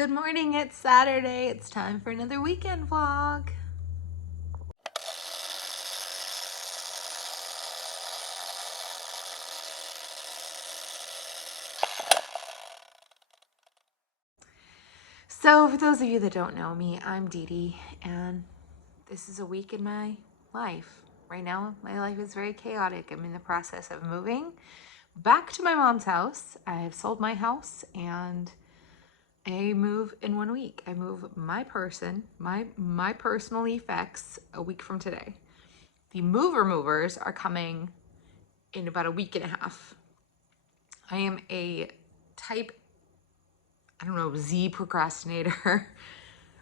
Good morning, it's Saturday. It's time for another weekend vlog. So for those of you that don't know me, I'm Dee Dee, and this is a week in my life. Right now, my life is very chaotic. I'm in the process of moving back to my mom's house. I have sold my house and I move in 1 week. I move my person, my personal effects a week from today. The movers are coming in about a week and a half. I am a type, I don't know, Z procrastinator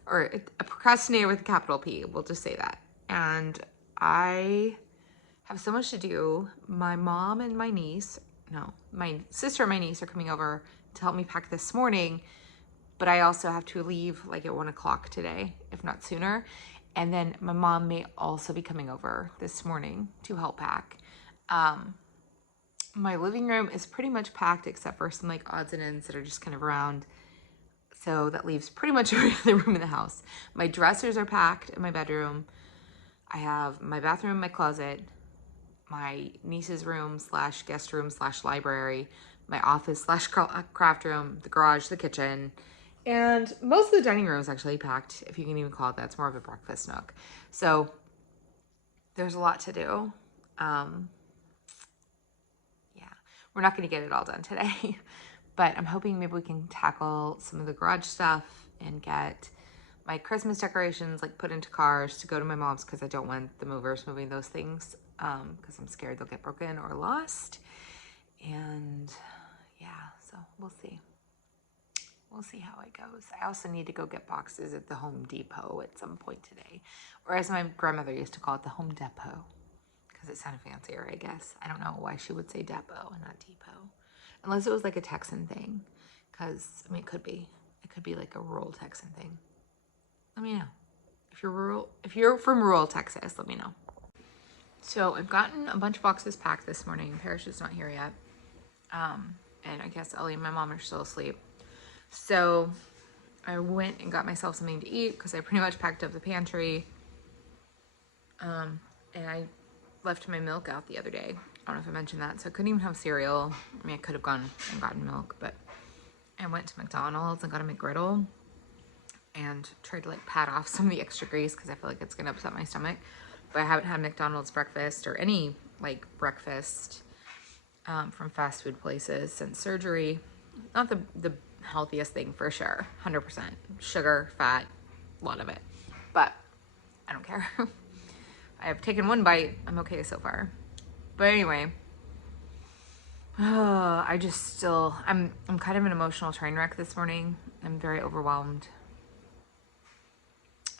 or a procrastinator with a capital P. We'll just say that. And I have so much to do. My mom and my sister and my niece are coming over to help me pack this morning. But I also have to leave like at 1 o'clock today, if not sooner. And then my mom may also be coming over this morning to help pack. My living room is pretty much packed except for some like odds and ends that are just kind of around. So that leaves pretty much every other room in the house. My dressers are packed in my bedroom. I have my bathroom, my closet, my niece's room / guest room / library, my office / craft room, the garage, the kitchen. And most of the dining room is actually packed, if you can even call it that. It's more of a breakfast nook. So there's a lot to do. Yeah, we're not going to get it all done today, but I'm hoping maybe we can tackle some of the garage stuff and get my Christmas decorations like put into cars to go to my mom's, because I don't want the movers moving those things because I'm scared they'll get broken or lost. And yeah, so we'll see. We'll see how it goes. I also need to go get boxes at the Home Depot at some point today. Or as my grandmother used to call it, the Home Depot. Because it sounded fancier, I guess. I don't know why she would say depot and not depot. Unless it was like a Texan thing. Because, I mean, it could be. It could be like a rural Texan thing. Let me know. If you're from rural Texas, let me know. So I've gotten a bunch of boxes packed this morning. Parrish is not here yet. And I guess Ellie and my mom are still asleep. So I went and got myself something to eat because I pretty much packed up the pantry. And I left my milk out the other day. I don't know if I mentioned that. So I couldn't even have cereal. I mean, I could have gone and gotten milk, but I went to McDonald's and got a McGriddle and tried to like pat off some of the extra grease because I feel like it's going to upset my stomach. But I haven't had McDonald's breakfast or any like breakfast from fast food places since surgery. Not the healthiest thing for sure, 100%. Sugar, fat, a lot of it. But I don't care. I have taken one bite. I'm okay so far. But anyway, I'm kind of an emotional train wreck this morning. I'm very overwhelmed.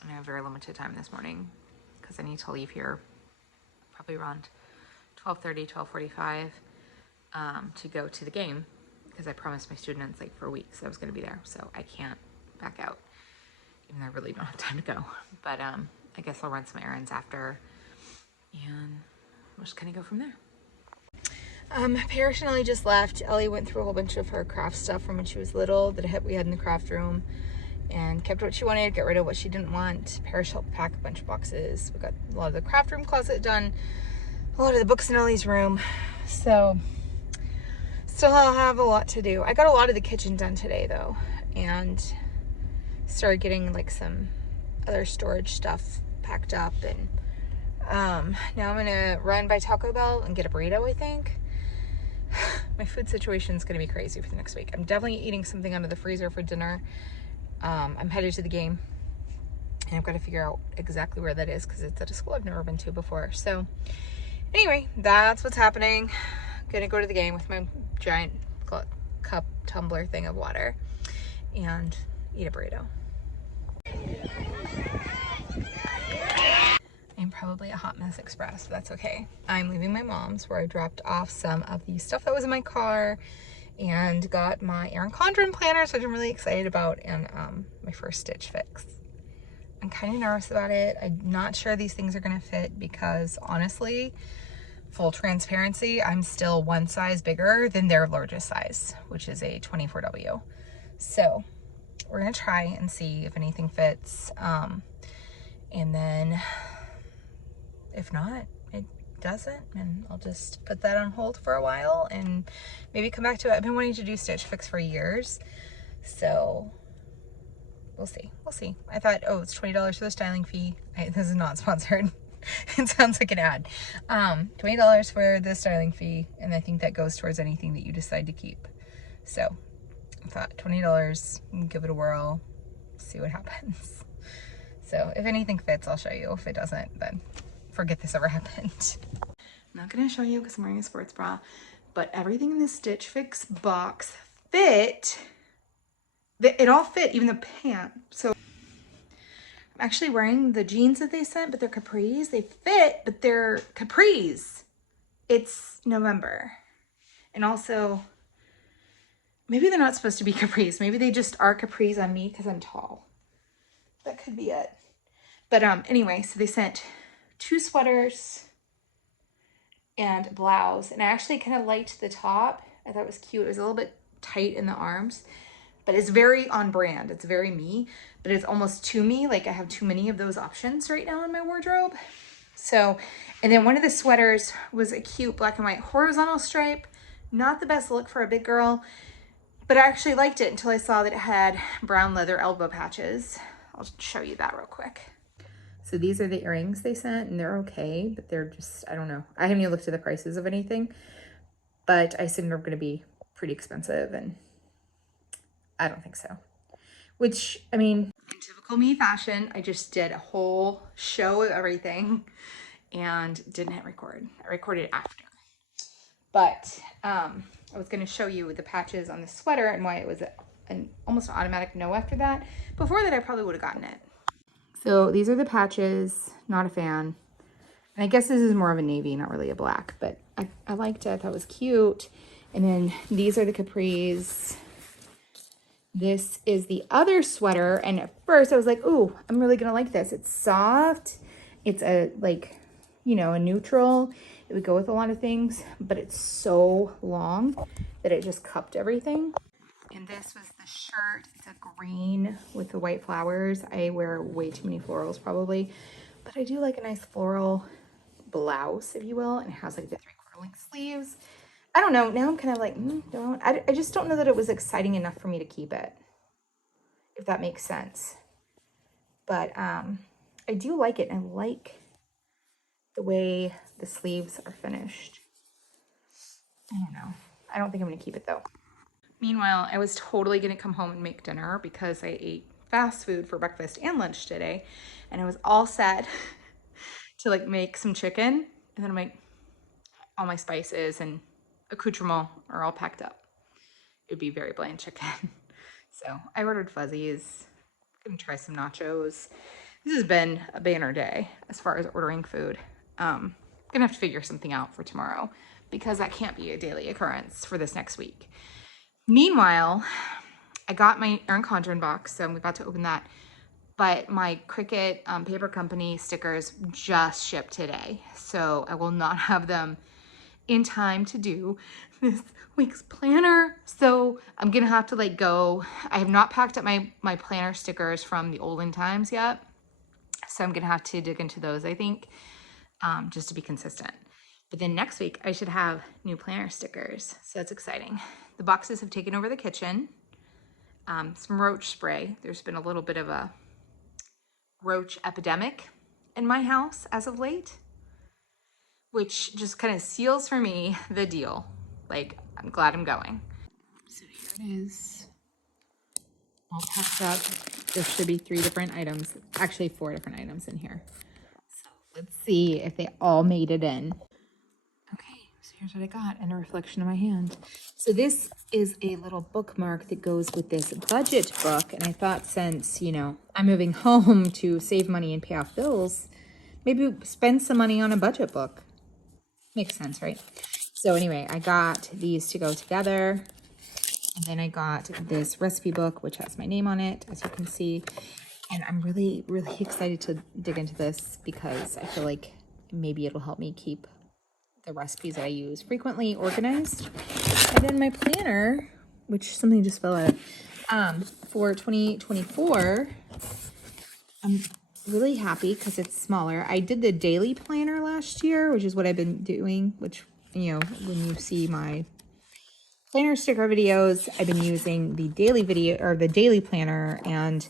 And I have very limited time this morning because I need to leave here probably around 12:30, 12:45 to go to the game. Because I promised my students like for weeks I was going to be there, so I can't back out, even though I really don't have time to go. But I guess I'll run some errands after, and we're just gonna go from there. Parrish and Ellie just left. Ellie went through a whole bunch of her craft stuff from when she was little that we had in the craft room, and kept what she wanted, get rid of what she didn't want. Parrish helped pack a bunch of boxes. We got a lot of the craft room closet done, a lot of the books in Ellie's room, so still have a lot to do. I got a lot of the kitchen done today though, and started getting like some other storage stuff packed up, and now I'm gonna run by Taco Bell and get a burrito, I think. My food situation is gonna be crazy for the next week. I'm definitely eating something out of the freezer for dinner. I'm headed to the game, and I've got to figure out exactly where that is because it's at a school I've never been to before. So anyway, that's what's happening. Gonna go to the game with my giant cup tumbler thing of water and eat a burrito. I'm probably a hot mess express, but that's okay. I'm leaving my mom's where I dropped off some of the stuff that was in my car and got my Erin Condren planners, which I'm really excited about, and my first Stitch Fix. I'm kind of nervous about it. I'm not sure these things are gonna fit because honestly, full transparency, I'm still one size bigger than their largest size, which is a 24W. So we're gonna try and see if anything fits. And then if not, it doesn't, and I'll just put that on hold for a while and maybe come back to it. I've been wanting to do Stitch Fix for years, so we'll see. We'll see. I thought, oh, it's $20 for the styling fee. This is not sponsored. It sounds like an ad. $20 for the styling fee, and I think that goes towards anything that you decide to keep. So I thought $20, give it a whirl, see what happens. So if anything fits, I'll show you. If it doesn't, then forget this ever happened. I'm not gonna show you because I'm wearing a sports bra, but everything in this Stitch Fix box fit. It all fit, even the pant. So I'm actually wearing the jeans that they sent, but they're capris. They fit, but they're capris. It's November. And also, maybe they're not supposed to be capris. Maybe they just are capris on me because I'm tall. That could be it. But anyway, so they sent 2 sweaters and a blouse. And I actually kind of liked the top. I thought it was cute. It was a little bit tight in the arms, but it's very on brand. It's very me, but it's almost too me. Like I have too many of those options right now in my wardrobe. So, and then one of the sweaters was a cute black and white horizontal stripe. Not the best look for a big girl, but I actually liked it until I saw that it had brown leather elbow patches. I'll show you that real quick. So these are the earrings they sent, and they're okay, but they're just, I don't know. I haven't even looked at the prices of anything, but I assume they're gonna be pretty expensive, and I don't think so. Which, I mean, in typical me fashion, I just did a whole show of everything and didn't hit record. I recorded after. But I was gonna show you the patches on the sweater and why it was an almost automatic no after that. Before that, I probably would have gotten it. So these are the patches, not a fan. And I guess this is more of a navy, not really a black, but I liked it, I thought it was cute. And then these are the capris. This is the other sweater. And at first I was like, ooh, I'm really gonna like this. It's soft. It's a, like, you know, a neutral. It would go with a lot of things, but it's so long that it just cupped everything. And this was the shirt. It's a green with the white flowers. I wear way too many florals probably, but I do like a nice floral blouse, if you will, and it has like the 3/4 length sleeves. I don't know. Now I'm kind of like, I just don't know that it was exciting enough for me to keep it, if that makes sense. But I do like it. I like the way the sleeves are finished. I don't know. I don't think I'm gonna keep it though. Meanwhile, I was totally gonna come home and make dinner because I ate fast food for breakfast and lunch today, and I was all set to like make some chicken, and then I'm like, all my spices and accoutrements are all packed up. It would be very bland chicken. So I ordered fuzzies. Gonna try some nachos. This has been a banner day as far as ordering food. Gonna have to figure something out for tomorrow because that can't be a daily occurrence for this next week. Meanwhile, I got my Erin Condren box, so I'm about to open that. But my Cricut paper company stickers just shipped today, so I will not have them in time to do this week's planner. So I'm gonna have to like go. I have not packed up my planner stickers from the olden times yet, so I'm gonna have to dig into those, I think, just to be consistent. But then next week I should have new planner stickers, so that's exciting. The boxes have taken over the kitchen. Some roach spray. There's been a little bit of a roach epidemic in my house as of late, which just kind of seals for me the deal. Like, I'm glad I'm going. So here it is. All packed up. There should be 3 different items, actually 4 different items in here. So let's see if they all made it in. Okay, so here's what I got and a reflection of my hand. So this is a little bookmark that goes with this budget book. And I thought since, you know, I'm moving home to save money and pay off bills, maybe spend some money on a budget book. Makes sense, right? So anyway, I got these to go together. And then I got this recipe book, which has my name on it, as you can see. And I'm really, really excited to dig into this because I feel like maybe it'll help me keep the recipes that I use frequently organized. And then my planner, which something just fell out. for 2024, I'm really happy because it's smaller. I did the daily planner last year, which is what I've been doing, which, you know, when you see my planner sticker videos, I've been using the daily video or the daily planner, and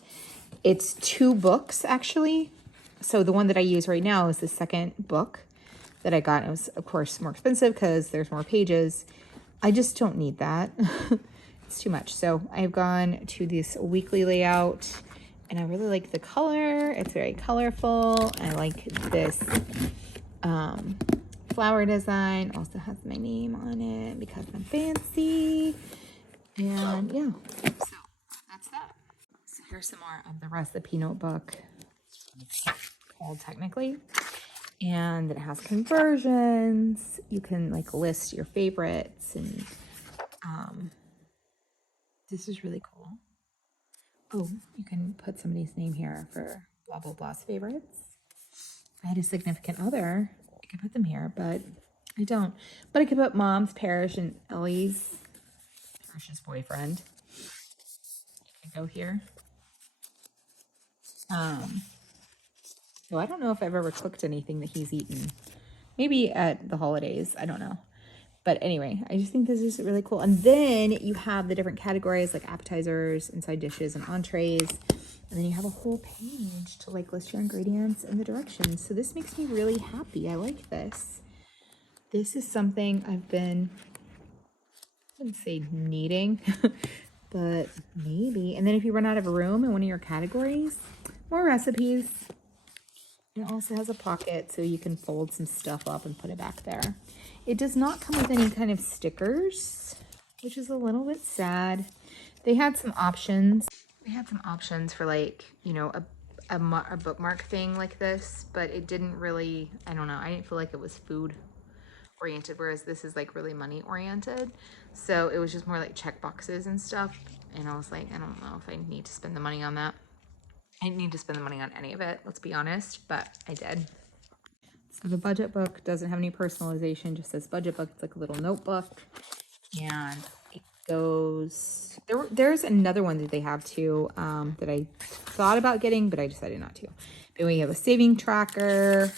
it's 2 books actually. So the one that I use right now is the second book that I got. It was, of course, more expensive because there's more pages. I just don't need that. It's too much. So I've gone to this weekly layout, and I really like the color. It's very colorful. I like this flower design. Also has my name on it because I'm fancy. And yeah, so that's that. So here's some more of the recipe notebook. It's called technically. And it has conversions. You can like list your favorites, and this is really cool. Oh, you can put somebody's name here for blah blah blah's favorites. If I had a significant other, I could put them here, but I don't. But I could put Mom's, Parrish, and Parrish's boyfriend. I go here. So I don't know if I've ever cooked anything that he's eaten. Maybe at the holidays. I don't know. But anyway, I just think this is really cool. And then you have the different categories like appetizers, inside dishes, and entrees. And then you have a whole page to like list your ingredients and the directions. So this makes me really happy. I like this. This is something I've been, I wouldn't say needing, but maybe. And then if you run out of room in one of your categories, more recipes. It also has a pocket so you can fold some stuff up and put it back there. It does not come with any kind of stickers, which is a little bit sad. They had some options. They had some options for like, you know, a bookmark thing like this, but it didn't really, I don't know. I didn't feel like it was food oriented, whereas this is like really money oriented. So it was just more like check boxes and stuff. And I was like, I don't know if I need to spend the money on that. I didn't need to spend the money on any of it, let's be honest, but I did. So the budget book doesn't have any personalization, just says budget book. It's like a little notebook, and it goes, there's another one that they have too, that I thought about getting, but I decided not to. But we have a saving tracker,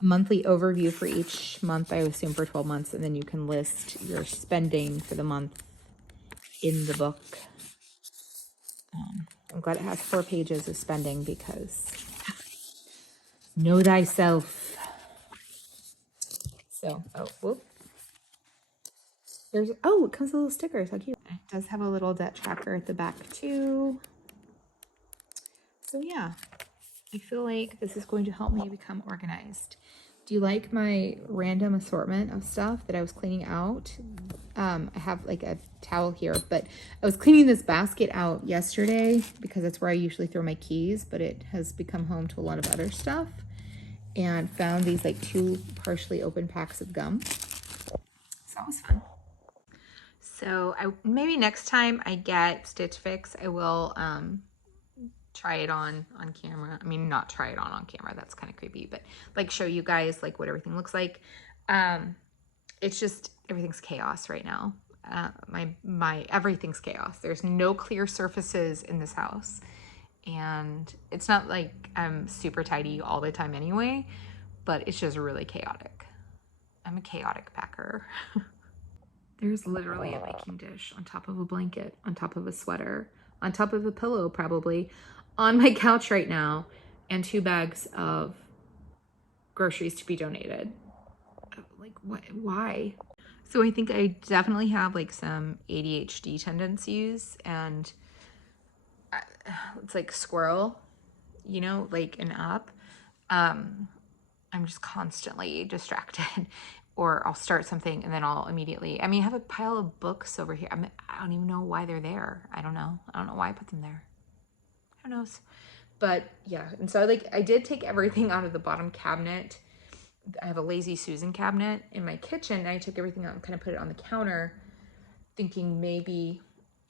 a monthly overview for each month, I assume for 12 months, and then you can list your spending for the month in the book. I'm glad it has 4 pages of spending because know thyself. So, oh, whoop. There's, oh, it comes with little stickers. How cute. It does have a little debt tracker at the back too. So yeah, I feel like this is going to help me become organized. Do you like my random assortment of stuff that I was cleaning out? I have like a towel here, but I was cleaning this basket out yesterday because that's where I usually throw my keys, but it has become home to a lot of other stuff, and found these like 2 partially open packs of gum. So that was fun. So maybe next time I get Stitch Fix, I will try it on camera. I mean, not try it on camera. That's kind of creepy, but like show you guys like what everything looks like. It's just, everything's chaos right now. My everything's chaos. There's no clear surfaces in this house. And it's not like I'm super tidy all the time anyway, but it's just really chaotic. I'm a chaotic packer. There's literally a baking dish on top of a blanket, on top of a sweater, on top of a pillow probably, on my couch right now, and 2 bags of groceries to be donated. Like, what? Why? So I think I definitely have like some ADHD tendencies, and it's like squirrel, you know, like an up. I'm just constantly distracted. Or I'll start something and then I'll immediately, I mean, I have a pile of books over here. I don't even know why they're there. I don't know. I don't know why I put them there. Who knows? But yeah, and so I did take everything out of the bottom cabinet. I have a Lazy Susan cabinet in my kitchen. I took everything out and kind of put it on the counter, thinking maybe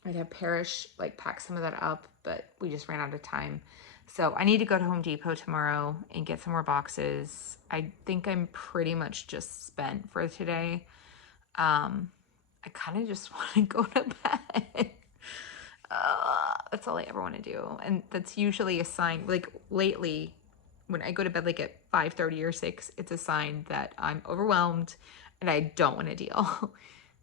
I'd have Parrish like pack some of that up, but we just ran out of time. So I need to go to Home Depot tomorrow and get some more boxes. I think I'm pretty much just spent for today. I kind of just want to go to bed. That's all I ever want to do. And that's usually a sign, like lately, when I go to bed like at 5:30 or 6, it's a sign that I'm overwhelmed and I don't want to deal.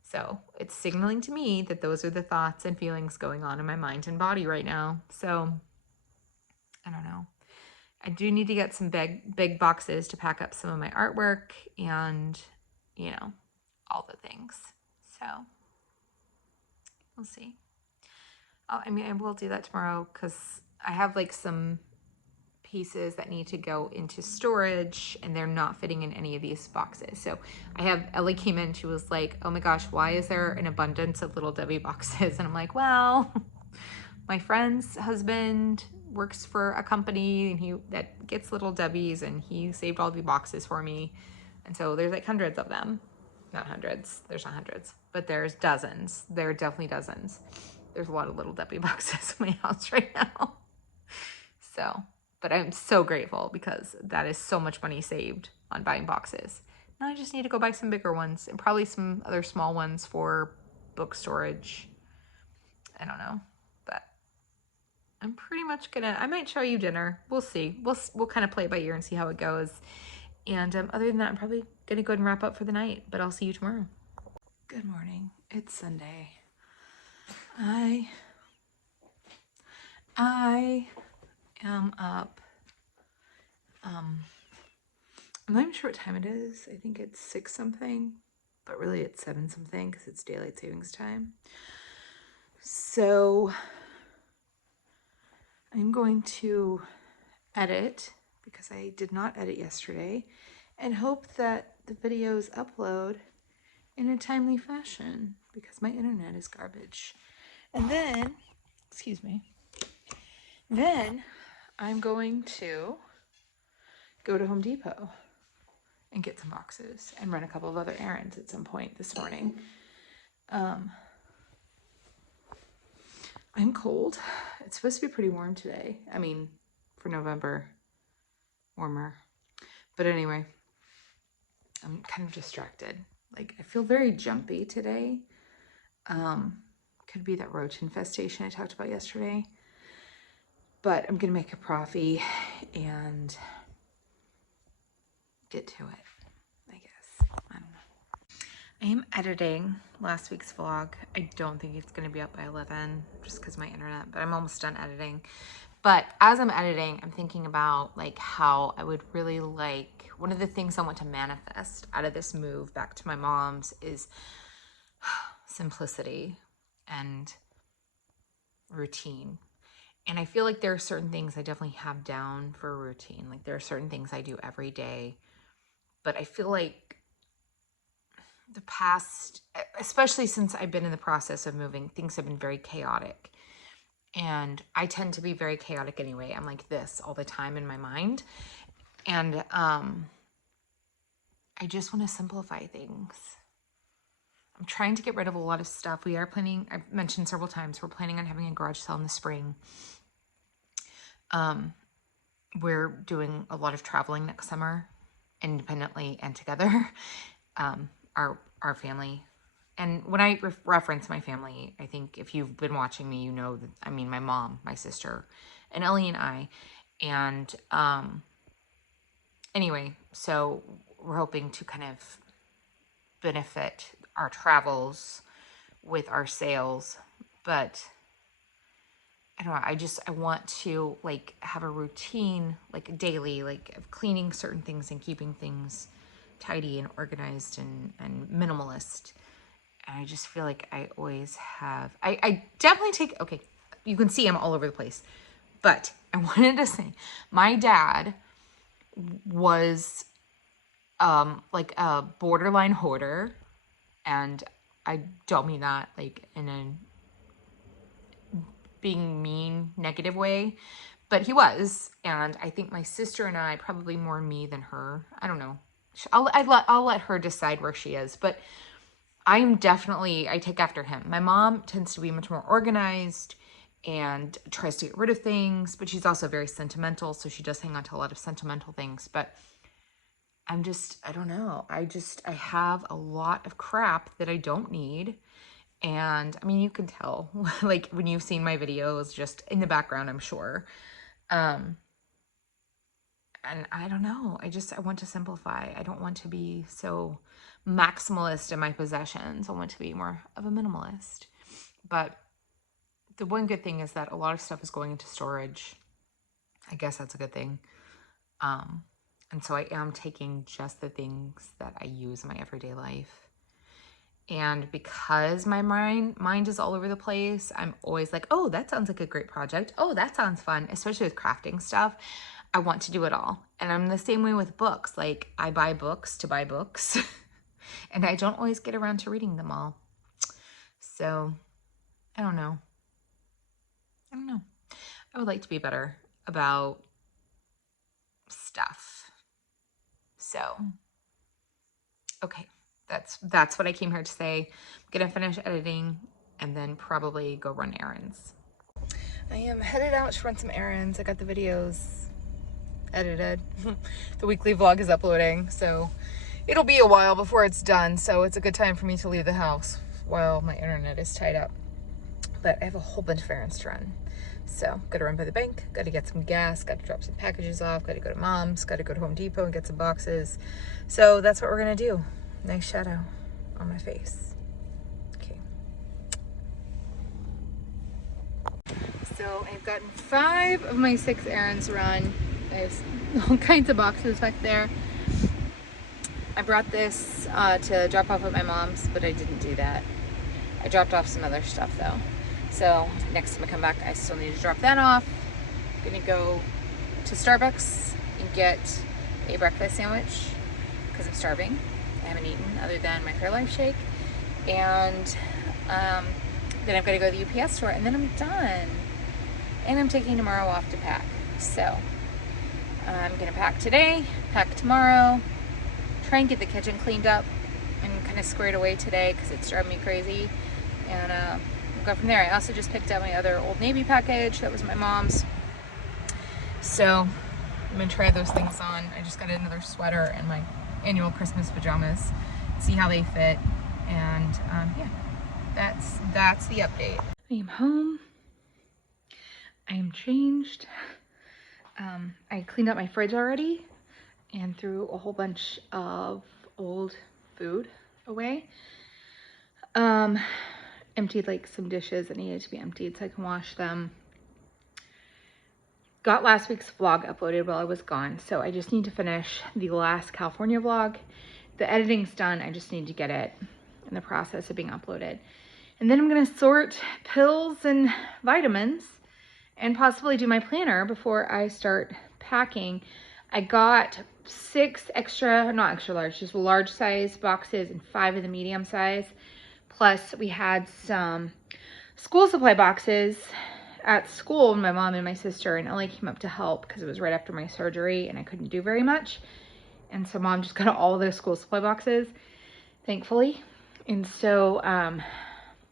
So it's signaling to me that those are the thoughts and feelings going on in my mind and body right now. So I don't know. I do need to get some big boxes to pack up some of my artwork and, you know, all the things. So we'll see. I mean, I will do that tomorrow because I have like some pieces that need to go into storage and they're not fitting in any of these boxes. So I have, Ellie came in, she was like, oh my gosh, why is there an abundance of little Debbie boxes? And I'm like, well, my friend's husband works for a company and that gets little Debbies, and he saved all the boxes for me. And so there's like hundreds of them. Not hundreds, there's not hundreds, but there's dozens. There are definitely dozens. There's a lot of little Debbie boxes in my house right now. So, but I'm so grateful because that is so much money saved on buying boxes. Now I just need to go buy some bigger ones and probably some other small ones for book storage. I don't know, but I'm pretty much gonna, I might show you dinner. We'll see. We'll kind of play it by ear and see how it goes. And other than that, I'm probably gonna go ahead and wrap up for the night, but I'll see you tomorrow. Good morning. It's Sunday. I am up. I'm not even sure what time it is. I think it's 6 something, but really it's 7 something because it's daylight savings time. So I'm going to edit because I did not edit yesterday and hope that the videos upload in a timely fashion because my internet is garbage. And then, excuse me, then I'm going to go to Home Depot and get some boxes and run a couple of other errands at some point this morning. I'm cold. It's supposed to be pretty warm today. I mean, for November, warmer. But anyway, I'm kind of distracted. Like, I feel very jumpy today. Could be that roach infestation I talked about yesterday. But I'm gonna make a coffee and get to it, I guess. I don't know. I am editing last week's vlog. I don't think it's gonna be up by 11 just because of my internet, but I'm almost done editing. But as I'm editing, I'm thinking about like how I would really like, one of the things I want to manifest out of this move back to my mom's is simplicity and routine. And I feel like there are certain things I definitely have down for a routine. Like there are certain things I do every day, but I feel like the past, especially since I've been in the process of moving, things have been very chaotic. And I tend to be very chaotic anyway. I'm like this all the time in my mind. And I just want to simplify things. I'm trying to get rid of a lot of stuff. We are planning, I've mentioned several times, we're planning on having a garage sale in the spring. We're doing a lot of traveling next summer, independently and together. Our family. And when I reference my family, I think if you've been watching me, you know that I mean my mom, my sister, and Ellie and I. And anyway, so we're hoping to kind of benefit our travels with our sales, but I don't know, I want to like have a routine, like daily, like of cleaning certain things and keeping things tidy and organized and minimalist. And I just feel like I always have, I definitely take, okay, you can see I'm all over the place, but I wanted to say, my dad was like a borderline hoarder, and I don't mean that like in a being mean, negative way, but he was. And I think my sister and I, probably more me than her, I don't know. I'll let her decide where she is, but I'm definitely, I take after him. My mom tends to be much more organized and tries to get rid of things, but she's also very sentimental. So she does hang on to a lot of sentimental things, but I don't know. I have a lot of crap that I don't need. And I mean, you can tell, like when you've seen my videos just in the background, I'm sure. And I don't know, I want to simplify. I don't want to be so maximalist in my possessions. I want to be more of a minimalist. But the one good thing is that a lot of stuff is going into storage. I guess that's a good thing. And so I am taking just the things that I use in my everyday life. And because my mind is all over the place, I'm always like, oh, that sounds like a great project. Oh, that sounds fun, especially with crafting stuff. I want to do it all. And I'm the same way with books. Like, I buy books to buy books, and I don't always get around to reading them all. So, I don't know. I would like to be better about stuff. So, okay. That's what I came here to say. I'm gonna finish editing and then probably go run errands. I am headed out to run some errands. I got the videos edited. The weekly vlog is uploading, so it'll be a while before it's done. So it's a good time for me to leave the house while my internet is tied up. But I have a whole bunch of errands to run. So gotta run by the bank, gotta get some gas, gotta drop some packages off, gotta go to Mom's, gotta go to Home Depot and get some boxes. So that's what we're gonna do. Nice shadow on my face. Okay. So I've gotten 5 of my 6 errands run. There's all kinds of boxes back there. I brought this to drop off at my mom's, but I didn't do that. I dropped off some other stuff though. So next time I come back, I still need to drop that off. I'm gonna go to Starbucks and get a breakfast sandwich because I'm starving. I haven't eaten other than my Fairlife shake. And then I've got to go to the UPS store and then I'm done. And I'm taking tomorrow off to pack. So I'm gonna pack today, pack tomorrow, try and get the kitchen cleaned up and kind of squared away today because it's driving me crazy. And we'll go from there. I also just picked up my other Old Navy package. That was my mom's. So I'm gonna try those things on. I just got another sweater and my annual Christmas pajamas, see how they fit. And yeah, that's the update. I am home. I am changed. I cleaned out my fridge already and threw a whole bunch of old food away. Emptied like some dishes that needed to be emptied so I can wash them. Got last week's vlog uploaded while I was gone, so I just need to finish the last California vlog. The editing's done, I just need to get it in the process of being uploaded. And then I'm gonna sort pills and vitamins and possibly do my planner before I start packing. I got 6 extra, not extra large, just large size boxes and 5 of the medium size. Plus we had some school supply boxes at school. My mom and my sister and Ellie came up to help because it was right after my surgery and I couldn't do very much. And so mom just got all those school supply boxes, thankfully. And so I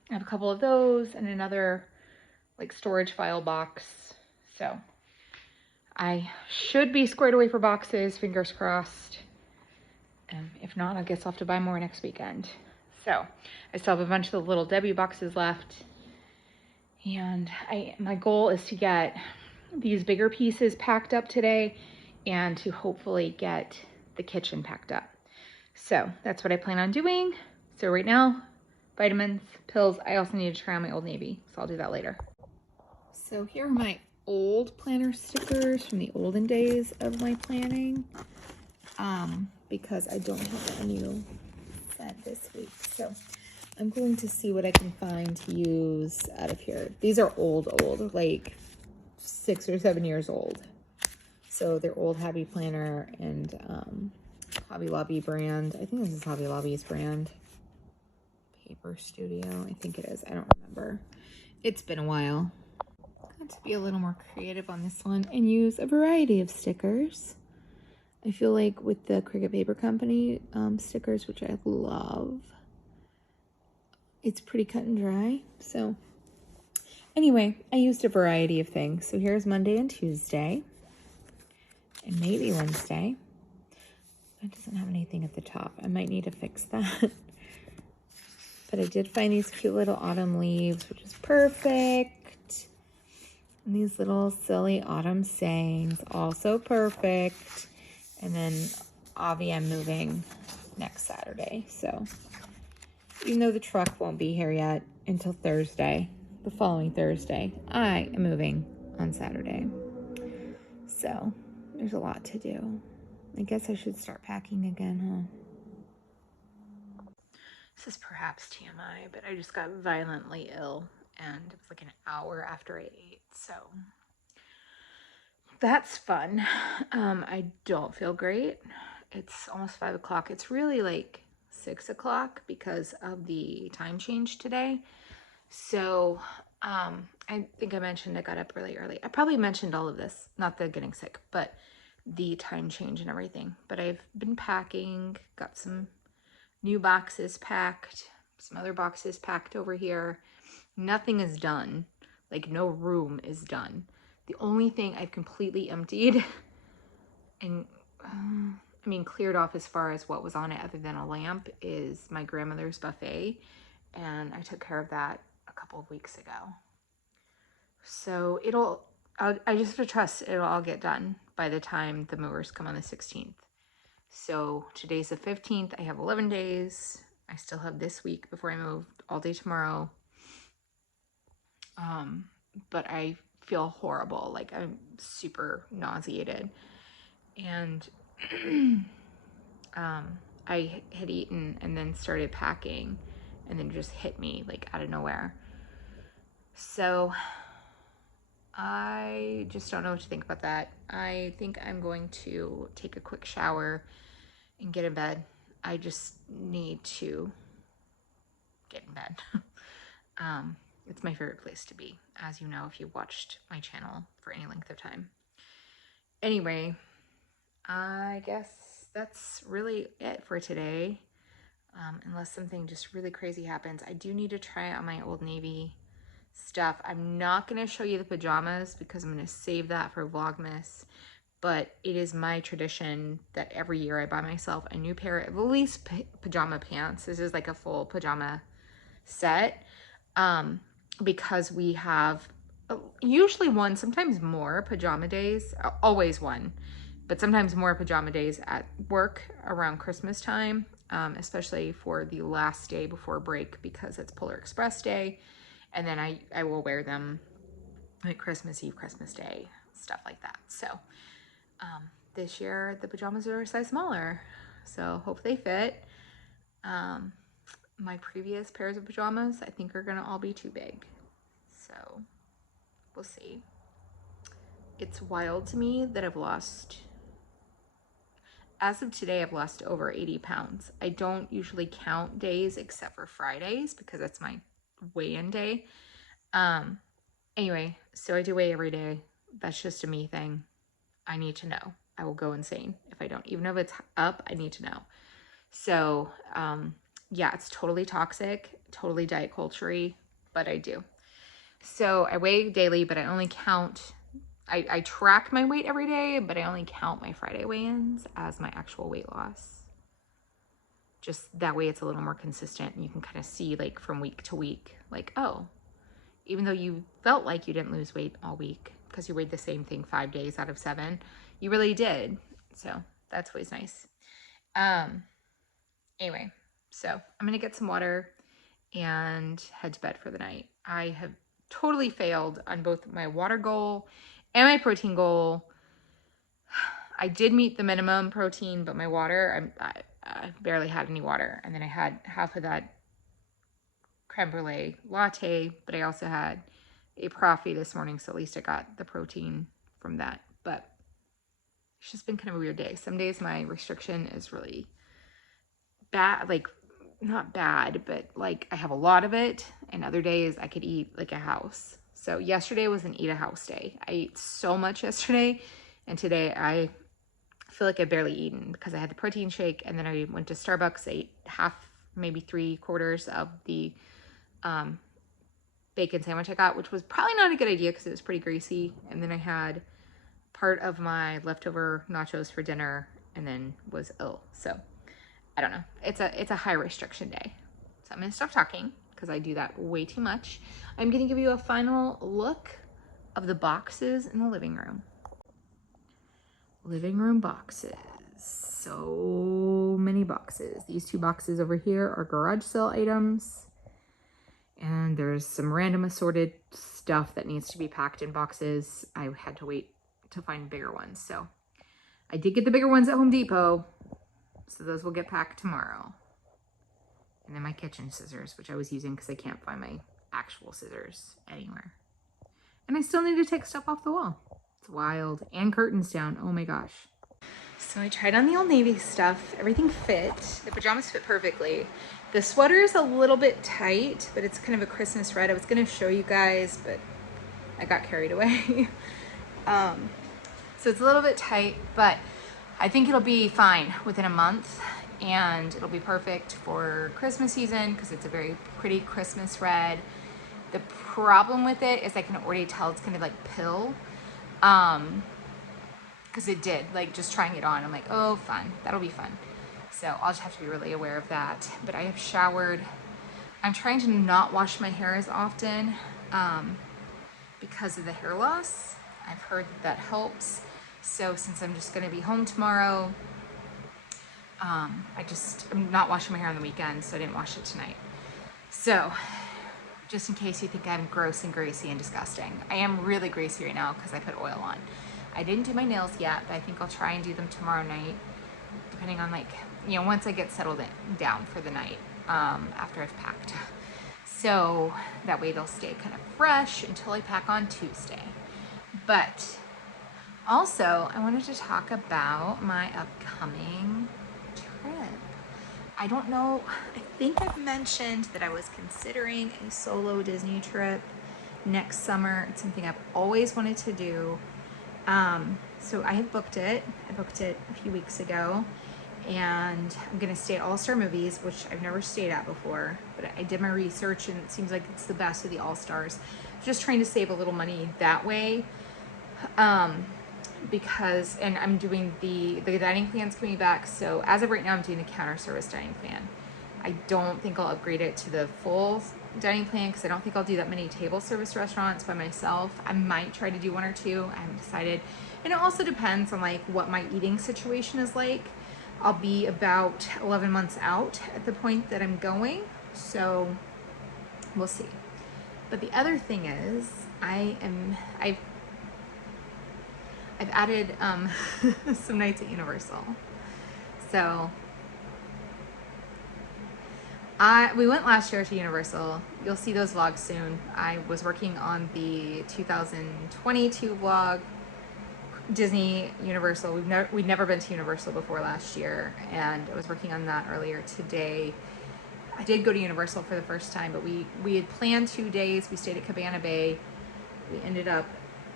have a couple of those and another like storage file box. So I should be squared away for boxes, fingers crossed. If not, I guess I'll have to buy more next weekend. So I still have a bunch of the little Debbie boxes left. And my goal is to get these bigger pieces packed up today and to hopefully get the kitchen packed up. So that's what I plan on doing. So right now, vitamins, pills. I also need to try on my Old Navy, so I'll do that later. So here are my old planner stickers from the olden days of my planning, because I don't have a new set this week. So I'm going to see what I can find to use out of here. These are old, like 6 or 7 years old. So they're old Hobby Planner and Hobby Lobby brand. I think this is Hobby Lobby's brand. Paper Studio, I think it is. I don't remember. It's been a while. Got to be a little more creative on this one and use a variety of stickers. I feel like with the Cricut Paper Company stickers, which I love, it's pretty cut and dry. So anyway, I used a variety of things. So here's Monday and Tuesday and maybe Wednesday. It doesn't have anything at the top. I might need to fix that. But I did find these cute little autumn leaves, which is perfect. And these little silly autumn sayings, also perfect. And then Avi, I'm moving next Saturday. So even though the truck won't be here yet until Thursday, the following Thursday, I am moving on Saturday. So there's a lot to do. I guess I should start packing again, huh? This is perhaps TMI, but I just got violently ill and it was like an hour after I ate, so that's fun. I don't feel great. It's almost 5 o'clock. It's really like 6 o'clock because of the time change today. So I think I mentioned I got up really early. I probably mentioned all of this, not the getting sick, but the time change and everything. But I've been packing, got some new boxes packed, some other boxes packed over here. Nothing is done. Like no room is done. The only thing I've completely emptied and I mean cleared off as far as what was on it other than a lamp is my grandmother's buffet. And I took care of that a couple of weeks ago. So I just have to trust it'll all get done by the time the movers come on the 16th. So today's the 15th. I have 11 days. I still have this week before I move, all day tomorrow. But I feel horrible. Like I'm super nauseated. And I had eaten and then started packing and then just hit me like out of nowhere. So I just don't know what to think about that. I think I'm going to take a quick shower and get in bed. I just need to get in bed. It's my favorite place to be, as you know, if you watched my channel for any length of time. Anyway, I guess that's really it for today. Unless something just really crazy happens. I do need to try on my Old Navy stuff. I'm not going to show you the pajamas because I'm going to save that for Vlogmas. But it is my tradition that every year I buy myself a new pair of at least pajama pants. This is like a full pajama set. Because we have usually one, sometimes more pajama days, always one, but sometimes more pajama days at work around Christmas time, especially for the last day before break because it's Polar Express Day. And then I will wear them like Christmas Eve, Christmas Day, stuff like that. So this year the pajamas are a size smaller, so hope they fit. My previous pairs of pajamas I think are gonna all be too big, so we'll see. It's wild to me that as of today, I've lost over 80 pounds. I don't usually count days except for Fridays because that's my weigh-in day. Anyway, so I do weigh every day. That's just a me thing. I need to know. I will go insane if I don't. Even if it's up, I need to know. So, yeah, it's totally toxic, totally diet culture-y, but I do. So I weigh daily, but I only count, I track my weight every day, but I only count my Friday weigh-ins as my actual weight loss. Just that way it's a little more consistent and you can kind of see like from week to week, like, oh, even though you felt like you didn't lose weight all week because you weighed the same thing 5 days out of 7, you really did. So that's always nice. Anyway, so I'm gonna get some water and head to bed for the night. I have totally failed on both my water goal and my protein goal. I did meet the minimum protein, but my water, I barely had any water. And then I had half of that creme brulee latte, but I also had a coffee this morning, so at least I got the protein from that. But it's just been kind of a weird day. Some days my restriction is really bad, like not bad, but like I have a lot of it, and other days I could eat like a house. So yesterday was an eat a house day. I ate so much yesterday, and today I feel like I've barely eaten because I had the protein shake, and then I went to Starbucks, ate half, maybe 3/4 of the bacon sandwich I got, which was probably not a good idea because it was pretty greasy. And then I had part of my leftover nachos for dinner and then was ill. So I don't know. It's a high restriction day. So I'm gonna stop talking because I do that way too much. I'm gonna give you a final look of the boxes in the living room. Living room boxes. So many boxes. These 2 boxes over here are garage sale items. And there's some random assorted stuff that needs to be packed in boxes. I had to wait to find bigger ones. So I did get the bigger ones at Home Depot. So those will get packed tomorrow. And then my kitchen scissors, which I was using because I can't find my actual scissors anywhere. And I still need to take stuff off the wall. It's wild. And curtains down. Oh my gosh. So I tried on the Old Navy stuff. Everything fit. The pajamas fit perfectly. The sweater is a little bit tight, but it's kind of a Christmas red. I was going to show you guys, but I got carried away. So it's a little bit tight, but I think it'll be fine within a month, and it'll be perfect for Christmas season because it's a very pretty Christmas red. The problem with it is I can already tell it's going to like pill. Because it did, like just trying it on, I'm like, oh, fun, that'll be fun. So I'll just have to be really aware of that. But I have showered. I'm trying to not wash my hair as often because of the hair loss. I've heard that helps. So since I'm just gonna be home tomorrow, I'm not washing my hair on the weekend, so I didn't wash it tonight. So just in case you think I'm gross and greasy and disgusting, I am really greasy right now because I put oil on. I didn't do my nails yet, but I think I'll try and do them tomorrow night, depending on once I get settled down for the night, after I've packed. So that way they'll stay kind of fresh until I pack on Tuesday. But also, I wanted to talk about my upcoming trip. I don't know, I think I've mentioned that I was considering a solo Disney trip next summer. It's something I've always wanted to do. So I have booked it. I booked it a few weeks ago, and I'm gonna stay at All-Star Movies, which I've never stayed at before, but I did my research and it seems like it's the best of the All-Stars. Just trying to save a little money that way. Because, and I'm doing the dining plan's coming back. So as of right now, I'm doing the counter service dining plan. I don't think I'll upgrade it to the full dining plan because I don't think I'll do that many table service restaurants by myself. I might try to do 1 or 2. I haven't decided. And it also depends on like what my eating situation is like. I'll be about 11 months out at the point that I'm going. So we'll see. But the other thing is I've added some nights at Universal. So we went last year to Universal. You'll see those vlogs soon. I was working on the 2022 vlog, Disney, Universal. We'd never been to Universal before last year, and I was working on that earlier today. I did go to Universal for the first time, but we had planned 2 days. We stayed at Cabana Bay. We ended up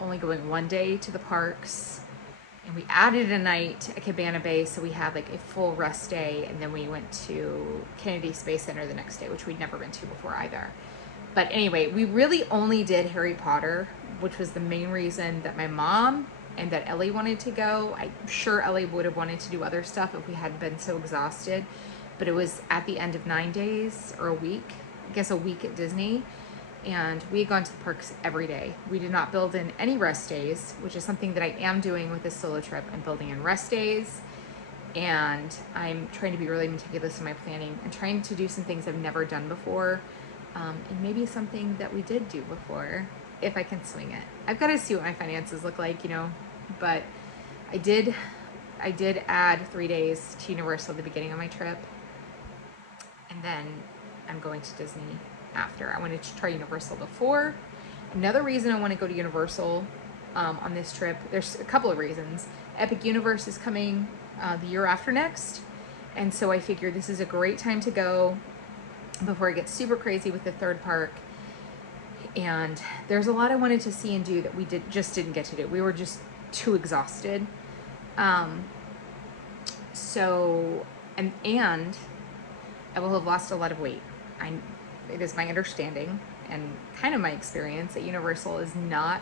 only going 1 day to the parks, and we added a night at Cabana Bay, so we had like a full rest day, and then we went to Kennedy Space Center the next day, which we'd never been to before either. But anyway, we really only did Harry Potter, which was the main reason that my mom and that Ellie wanted to go. I'm sure Ellie would have wanted to do other stuff if we hadn't been so exhausted, but it was at the end of 9 days or a week, I guess a week at Disney. And we had gone to the parks every day. We did not build in any rest days, which is something that I am doing with this solo trip. I'm building in rest days, and I'm trying to be really meticulous in my planning and trying to do some things I've never done before, and maybe something that we did do before, if I can swing it. I've got to see what my finances look like, but I did add 3 days to Universal at the beginning of my trip, and then I'm going to Disney after. I wanted to try Universal before. Another reason I want to go to Universal on this trip, there's a couple of reasons. Epic Universe is coming the year after next, and so I figured this is a great time to go before it gets super crazy with the third park. And there's a lot I wanted to see and do that we just didn't get to do. We were just too exhausted. So and I will have lost a lot of weight. It is my understanding and kind of my experience that Universal is not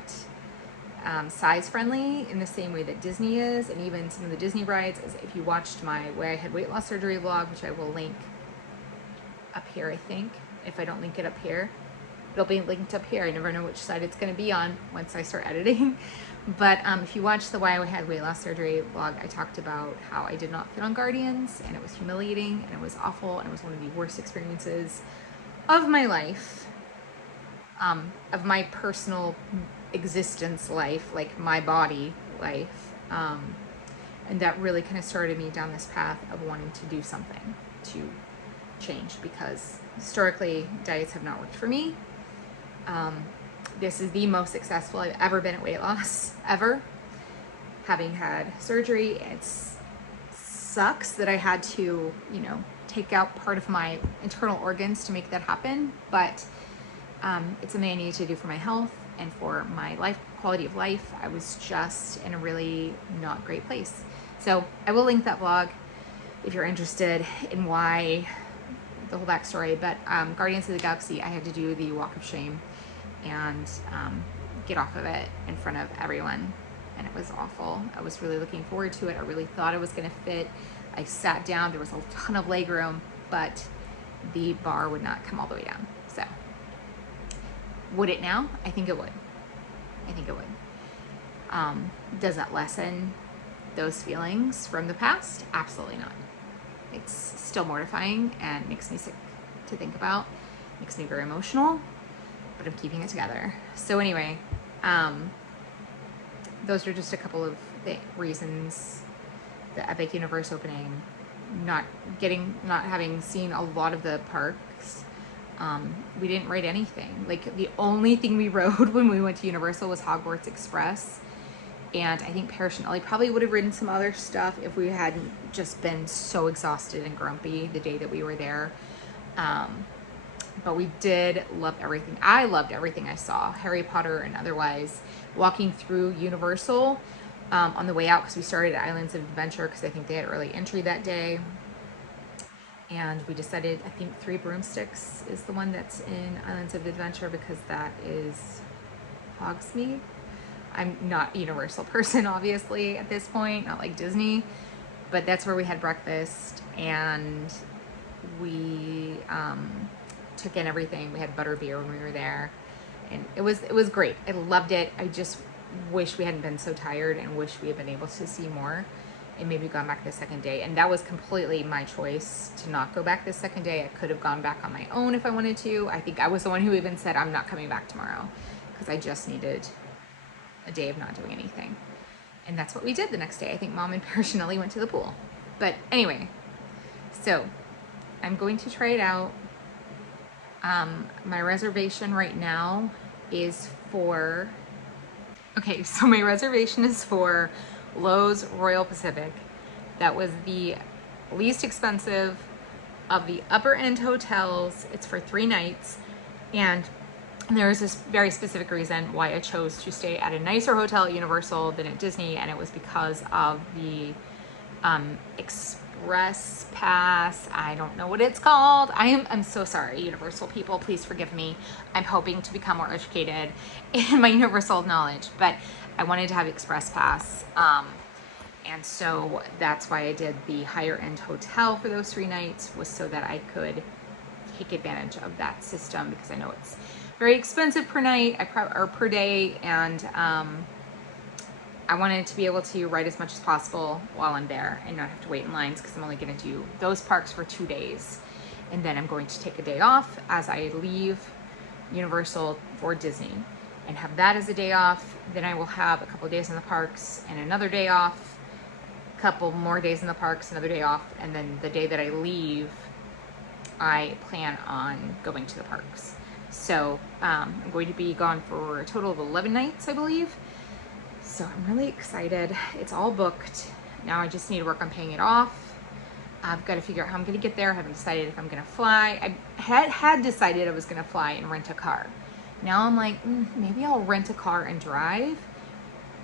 size friendly in the same way that Disney is, and even some of the Disney rides. As if you watched my Way I Had Weight Loss Surgery vlog, which I will link up here, I think. If I don't link it up here, it'll be linked up here. I never know which side it's going to be on once I start editing. But if you watch the Why I Had Weight Loss Surgery vlog, I talked about how I did not fit on Guardians, and it was humiliating, and it was awful, and it was one of the worst experiences of my life, of my personal existence life, like my body life. And that really kind of started me down this path of wanting to do something to change, because historically diets have not worked for me. This is the most successful I've ever been at weight loss, ever. Having had surgery, it sucks that I had to, take out part of my internal organs to make that happen, but it's something I needed to do for my health and for my quality of life. I was just in a really not great place. So I will link that vlog if you're interested in why, the whole backstory. But Guardians of the Galaxy, I had to do the walk of shame and get off of it in front of everyone, and it was awful. I was really looking forward to it. I really thought it was going to fit. I sat down, there was a ton of leg room, but the bar would not come all the way down. So would it now? I think it would. Does that lessen those feelings from the past? Absolutely not. It's still mortifying and makes me sick to think about, makes me very emotional, but I'm keeping it together. So anyway, those are just a couple of reasons. The Epic Universe opening, not having seen a lot of the parks. We didn't ride anything. Like, the only thing we rode when we went to Universal was Hogwarts Express. And I think Parrish and Ellie probably would have ridden some other stuff if we hadn't just been so exhausted and grumpy the day that we were there. But we did love everything. I loved everything I saw, Harry Potter and otherwise. Walking through Universal on the way out, because we started at Islands of Adventure because I think they had early entry that day. And we decided, I think 3 Broomsticks is the one that's in Islands of Adventure, because that is Hogsmeade. I'm not a Universal person, obviously, at this point, not like Disney, but that's where we had breakfast, and we took in everything. We had butterbeer when we were there, and it was great. I loved it. I just wish we hadn't been so tired, and wish we had been able to see more and maybe gone back the second day. And that was completely my choice to not go back the second day. I could have gone back on my own if I wanted to. I think I was the one who even said, I'm not coming back tomorrow, because I just needed a day of not doing anything. And that's what we did the next day. I think Mom and Parrish and Ellie went to the pool. But anyway, so I'm going to try it out. My reservation right now is for, okay, so my reservation is for Lowe's Royal Pacific. That was the least expensive of the upper end hotels. It's for 3 nights, and there's this very specific reason why I chose to stay at a nicer hotel at Universal than at Disney, and it was because of the Express Pass. I don't know what it's called. I'm so sorry, Universal people. Please forgive me. I'm hoping to become more educated in my Universal knowledge, but I wanted to have Express Pass. And so that's why I did the higher end hotel for those 3 nights, was so that I could take advantage of that system, because I know it's very expensive per night or per day, and I wanted to be able to ride as much as possible while I'm there and not have to wait in lines, because I'm only going to do those parks for 2 days, and then I'm going to take a day off as I leave Universal for Disney and have that as a day off. Then I will have a couple of days in the parks and another day off, a couple more days in the parks, another day off, and then the day that I leave, I plan on going to the parks. So I'm going to be gone for a total of 11 nights, I believe. So I'm really excited. It's all booked. Now I just need to work on paying it off. I've got to figure out how I'm going to get there. I haven't decided if I'm going to fly. I had decided I was going to fly and rent a car. Now I'm like, maybe I'll rent a car and drive.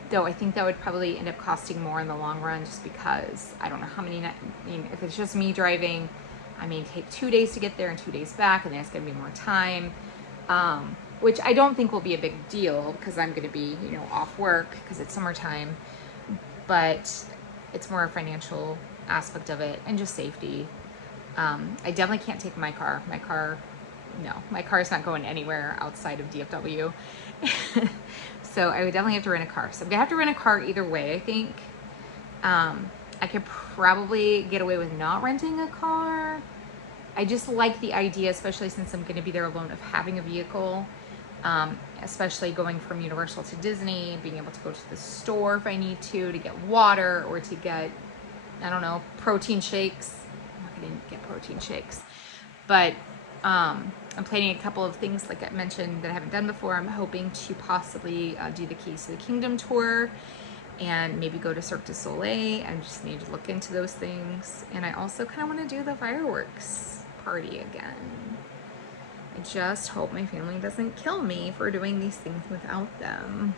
Though I think that would probably end up costing more in the long run, just because I don't know how many, if it's just me driving, I may take 2 days to get there and 2 days back, and then it's going to be more time. Which I don't think will be a big deal, because I'm going to be, off work because it's summertime, but it's more a financial aspect of it and just safety. I definitely can't take my car. No, my car is not going anywhere outside of DFW. So I would definitely have to rent a car. So I'm gonna have to rent a car either way, I think. I could probably get away with not renting a car. I just like the idea, especially since I'm gonna be there alone, of having a vehicle. Especially going from Universal to Disney, being able to go to the store if I need to get water or to get, I don't know, protein shakes. I'm not gonna get protein shakes, but I'm planning a couple of things like I mentioned that I haven't done before. I'm hoping to possibly do the Keys to the Kingdom tour and maybe go to Cirque du Soleil. I just need to look into those things. And I also kind of want to do the fireworks party again. I just hope my family doesn't kill me for doing these things without them.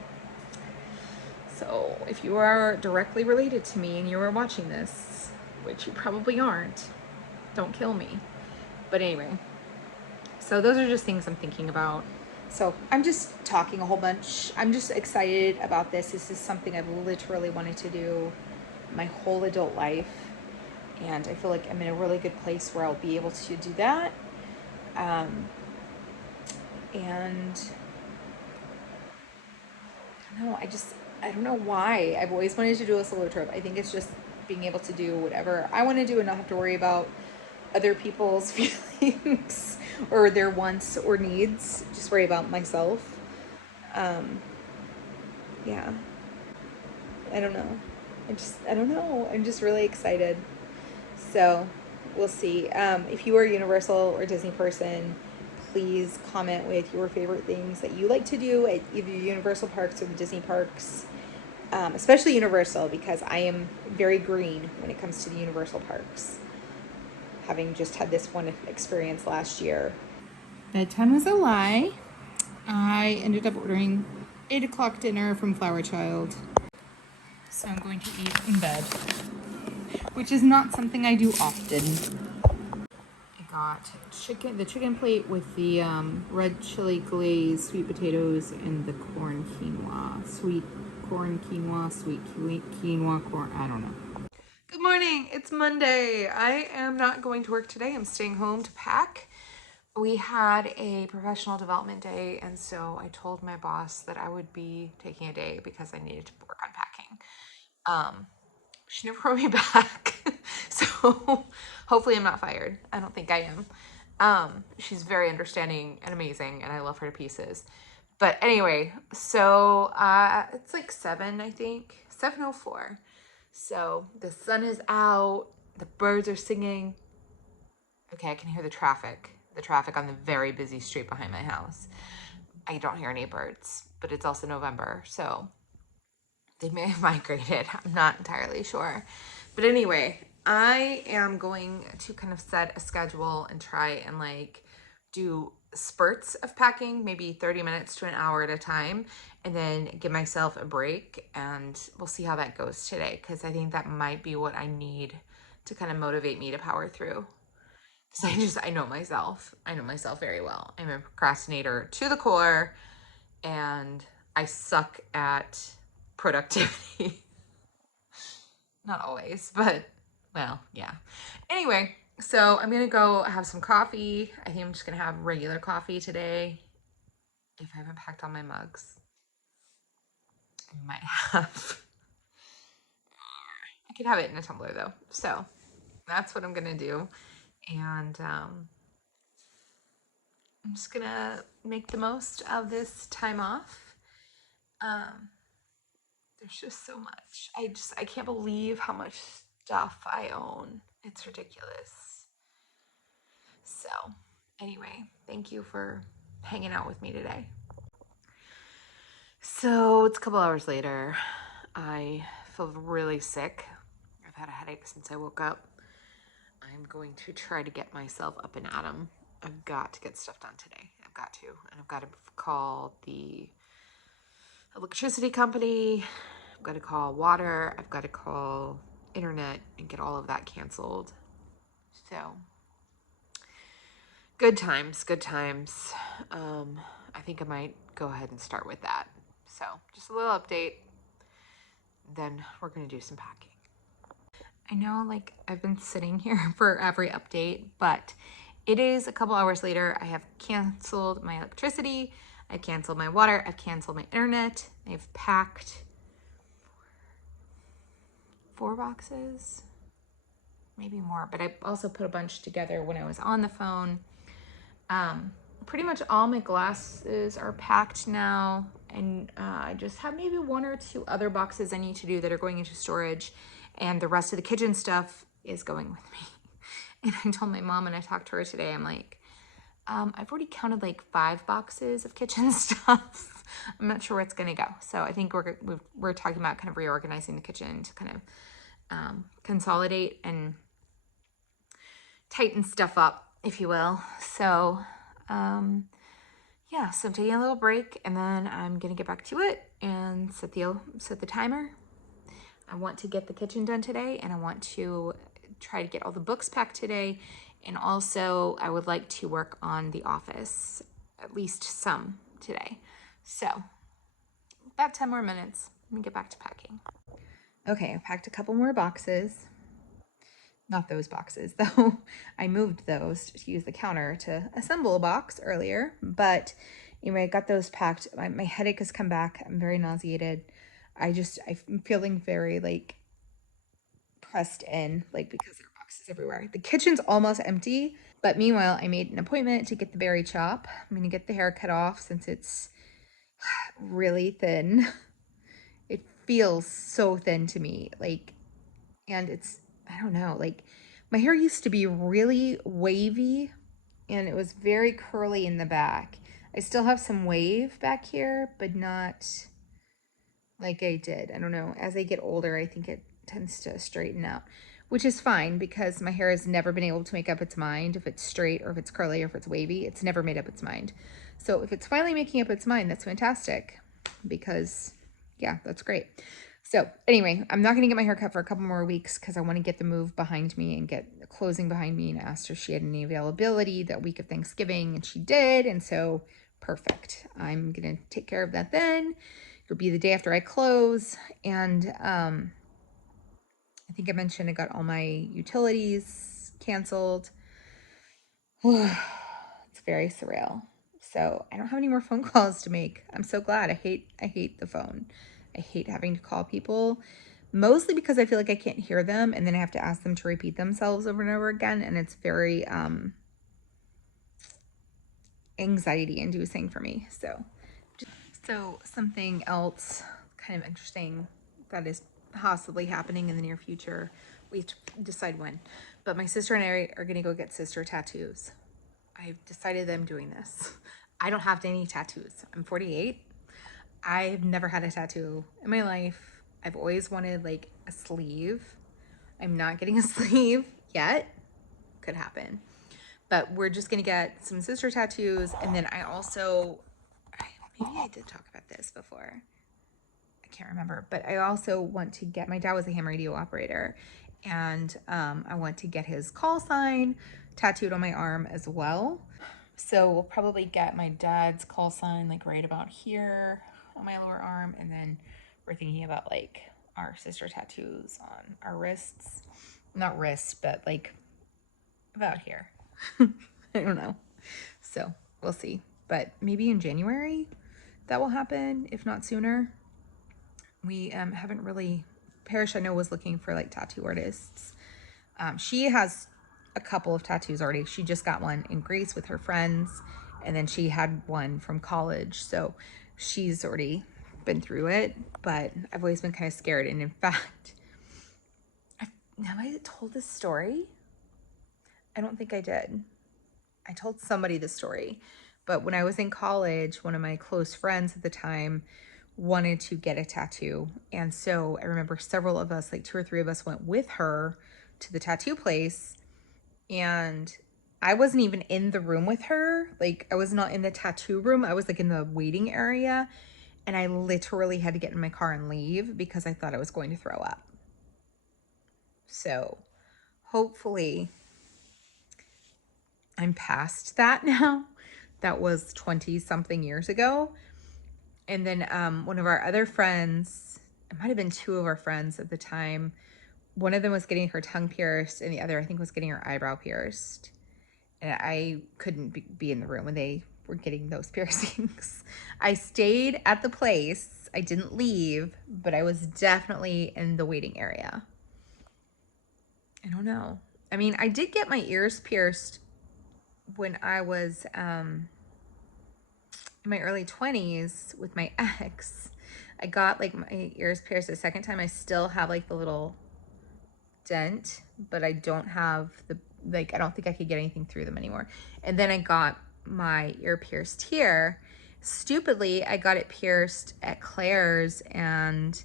So if you are directly related to me and you are watching this, which you probably aren't, don't kill me. But anyway, so those are just things I'm thinking about. So I'm just talking a whole bunch. I'm just excited about this. This is something I've literally wanted to do my whole adult life. And I feel like I'm in a really good place where I'll be able to do that. And I don't know, I don't know why. I've always wanted to do a solo trip. I think it's just being able to do whatever I want to do and not have to worry about other people's feelings or their wants or needs. Just worry about myself. Yeah. I don't know. I don't know. I'm just really excited. So we'll see. If you are a Universal or Disney person, please comment with your favorite things that you like to do at either Universal parks or the Disney parks. Especially Universal, because I am very green when it comes to the Universal parks, having just had this one experience last year. Bedtime was a lie. I ended up ordering 8 o'clock dinner from Flower Child. So I'm going to eat in bed, which is not something I do often. I got the chicken plate with the red chili glaze, sweet potatoes, and the corn quinoa. Sweet quinoa, corn, I don't know. Good morning, it's Monday. I am not going to work today. I'm staying home to pack. We had a professional development day, and so I told my boss that I would be taking a day because I needed to work on packing. She never wrote me back. So hopefully I'm not fired. I don't think I am. She's very understanding and amazing, and I love her to pieces. But anyway, so it's like 7, I think. 7:04. So the sun is out. The birds are singing. Okay, I can hear the traffic. The traffic on the very busy street behind my house. I don't hear any birds, but it's also November, so they may have migrated. I'm not entirely sure. But anyway, I am going to kind of set a schedule and try and like do spurts of packing, maybe 30 minutes to an hour at a time, and then give myself a break, and we'll see how that goes today, because I think that might be what I need to kind of motivate me to power through. Because I know myself. I know myself very well. I'm a procrastinator to the core, and I suck at productivity. Not always, but well, yeah. Anyway, so I'm gonna go have some coffee. I think I'm just gonna have regular coffee today. If I haven't packed all my mugs, I might have. I could have it in a tumbler though. So that's what I'm gonna do. And I'm just gonna make the most of this time off. There's just so much. I can't believe how much stuff I own. It's ridiculous. So anyway, thank you for hanging out with me today. So it's a couple hours later. I feel really sick. I've had a headache since I woke up. I'm going to try to get myself up and at 'em. I've got to get stuff done today. I've got to. And I've got to call the electricity company. I've got to call water. I've got to call internet and get all of that canceled. So good times, good times. I think I might go ahead and start with that. So just a little update. Then we're going to do some packing. I know like I've been sitting here for every update, but it is a couple hours later. I have canceled my electricity. I've canceled my water. I've canceled my internet. I've packed 4 boxes, maybe more, but I also put a bunch together when I was on the phone. Pretty much all my glasses are packed now, and I just have maybe 1 or 2 other boxes I need to do that are going into storage, and the rest of the kitchen stuff is going with me. And I told my mom, and I talked to her today, I'm like, I've already counted like 5 boxes of kitchen stuff. I'm not sure where it's gonna go. So I think we're talking about kind of reorganizing the kitchen to kind of consolidate and tighten stuff up, if you will. So yeah, so I'm taking a little break, and then I'm gonna get back to it and set the timer. I want to get the kitchen done today, and I want to try to get all the books packed today. And also I would like to work on the office, at least some today. So about 10 more minutes, let me get back to packing. Okay, I packed a couple more boxes. Not those boxes though. I moved those to use the counter to assemble a box earlier, but anyway, I got those packed. My headache has come back. I'm very nauseated. I'm feeling very like pressed in, like because there are boxes everywhere. The kitchen's almost empty, but meanwhile, I made an appointment to get the berry chop. I'm gonna get the hair cut off since it's really thin. It feels so thin to me, like, and it's, I don't know, like my hair used to be really wavy and it was very curly in the back. I still have some wave back here, but not like I did. I don't know. As I get older, I think it tends to straighten out, which is fine because my hair has never been able to make up its mind if it's straight or if it's curly or if it's wavy. It's never made up its mind. So if it's finally making up its mind, that's fantastic because yeah, that's great. So anyway, I'm not going to get my hair cut for a couple more weeks because I want to get the move behind me and get the closing behind me, and asked her if she had any availability that week of Thanksgiving, and she did. And so perfect. I'm going to take care of that then. It'll be the day after I close. And I think I mentioned I got all my utilities canceled. It's very surreal. So I don't have any more phone calls to make. I'm so glad. I hate the phone. I hate having to call people, mostly because I feel like I can't hear them, and then I have to ask them to repeat themselves over and over again, and it's very anxiety inducing for me. So something else kind of interesting that is possibly happening in the near future. We have to decide when. But my sister and I are going to go get sister tattoos. I've decided that I'm doing this. I don't have any tattoos. I'm 48. I've never had a tattoo in my life. I've always wanted like a sleeve. I'm not getting a sleeve yet. Could happen. But we're just going to get some sister tattoos. And then I also, maybe I did talk about this before. I can't remember. But I also want to get, my dad was a ham radio operator. And I want to get his call sign tattooed on my arm as well. So we'll probably get my dad's call sign like right about here on my lower arm. And then we're thinking about like our sister tattoos on our wrists. Not wrists, but like about here. I don't know. So we'll see. But maybe in January that will happen, if not sooner. We haven't really, Parrish I know was looking for like tattoo artists. She has a couple of tattoos already. She just got one in Greece with her friends, and then she had one from college. So she's already been through it, but I've always been kind of scared. And in fact, have I told this story? I don't think I did. I told somebody this story, but when I was in college, one of my close friends at the time wanted to get a tattoo. And so I remember several of us, like 2 or 3 of us, went with her to the tattoo place. And I wasn't even in the room with her. Like I was not in the tattoo room. I was like in the waiting area. And I literally had to get in my car and leave because I thought I was going to throw up. So hopefully I'm past that now. That was 20 something years ago. And then one of our other friends, it might have been 2 of our friends at the time, one of them was getting her tongue pierced and the other, I think, was getting her eyebrow pierced. And I couldn't be in the room when they were getting those piercings. I stayed at the place. I didn't leave, but I was definitely in the waiting area. I don't know. I mean, I did get my ears pierced when I was in my early 20s with my ex. I got like my ears pierced the second time. I still have like the little dent, but I don't have the, like, I don't think I could get anything through them anymore. And then I got my ear pierced here. Stupidly, I got it pierced at Claire's, and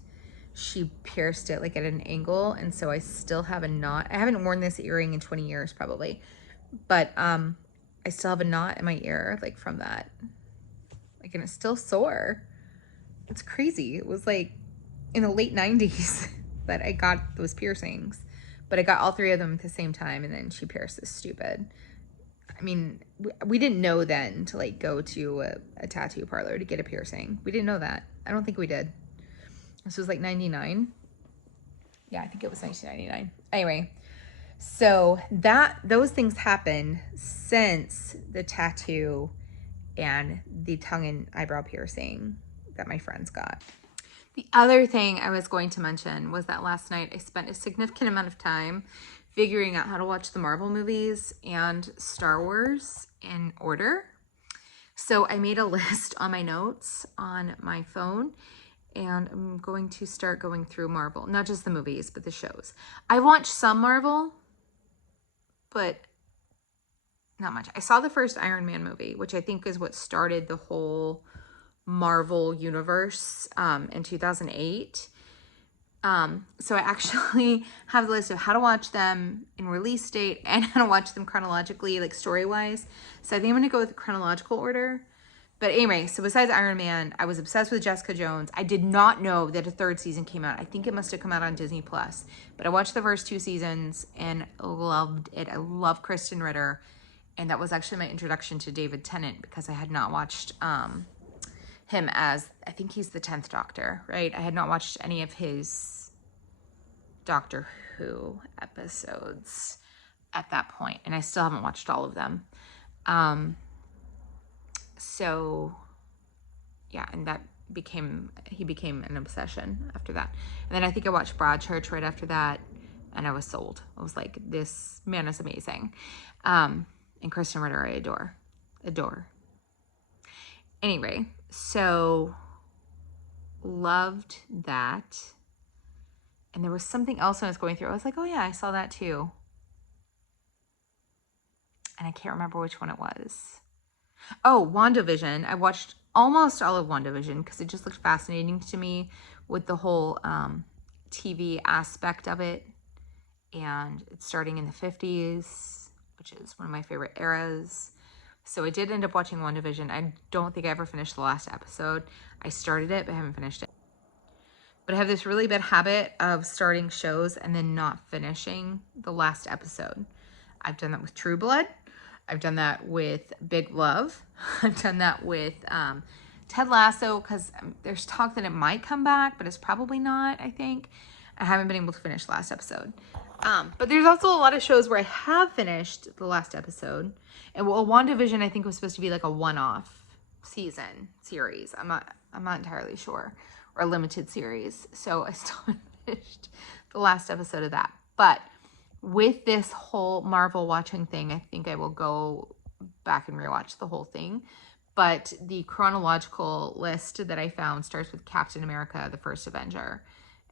she pierced it like at an angle, and so I still have a knot. I haven't worn this earring in 20 years probably, but I still have a knot in my ear like from that, like, and it's still sore. It's crazy. It was like in the late 90s that I got those piercings, but I got all three of them at the same time, and then she pierced this stupid. I mean, we didn't know then to like go to a tattoo parlor to get a piercing. We didn't know that. I don't think we did. This was like 99. Yeah, I think it was 1999. Anyway, so those things happen since the tattoo and the tongue and eyebrow piercing that my friends got. The other thing I was going to mention was that last night I spent a significant amount of time figuring out how to watch the Marvel movies and Star Wars in order. So I made a list on my notes on my phone, and I'm going to start going through Marvel, not just the movies, but the shows. I watched some Marvel, but not much. I saw the first Iron Man movie, which I think is what started the whole Marvel universe in 2008. So I actually have the list of how to watch them in release date and how to watch them chronologically, like story-wise. So I think I'm going to go with the chronological order. But anyway, so besides Iron Man, I was obsessed with Jessica Jones. I did not know that a third season came out. I think it must have come out on Disney Plus. But I watched the first 2 seasons and loved it. I love Kristen Ritter. And that was actually my introduction to David Tennant, because I had not watched him as, I think he's the 10th Doctor, right? I had not watched any of his Doctor Who episodes at that point, and I still haven't watched all of them. So yeah, and he became an obsession after that. And then I think I watched Broadchurch right after that, and I was sold. I was like, this man is amazing. And Kristen Ritter, I adore. Anyway, so loved that. And there was something else when I was going through. I was like, oh yeah, I saw that too. And I can't remember which one it was. Oh, WandaVision. I watched almost all of WandaVision because it just looked fascinating to me with the whole TV aspect of it. And it's starting in the 50s, which is one of my favorite eras. So I did end up watching WandaVision. I don't think I ever finished the last episode. I started it, but I haven't finished it. But I have this really bad habit of starting shows and then not finishing the last episode. I've done that with True Blood. I've done that with Big Love. I've done that with Ted Lasso, because there's talk that it might come back, but it's probably not, I think. I haven't been able to finish the last episode. But there's also a lot of shows where I have finished the last episode. And well, WandaVision, I think, was supposed to be like a one-off series. I'm not entirely sure. Or a limited series. So I still haven't finished the last episode of that. But with this whole Marvel watching thing, I think I will go back and rewatch the whole thing. But the chronological list that I found starts with Captain America, the First Avenger.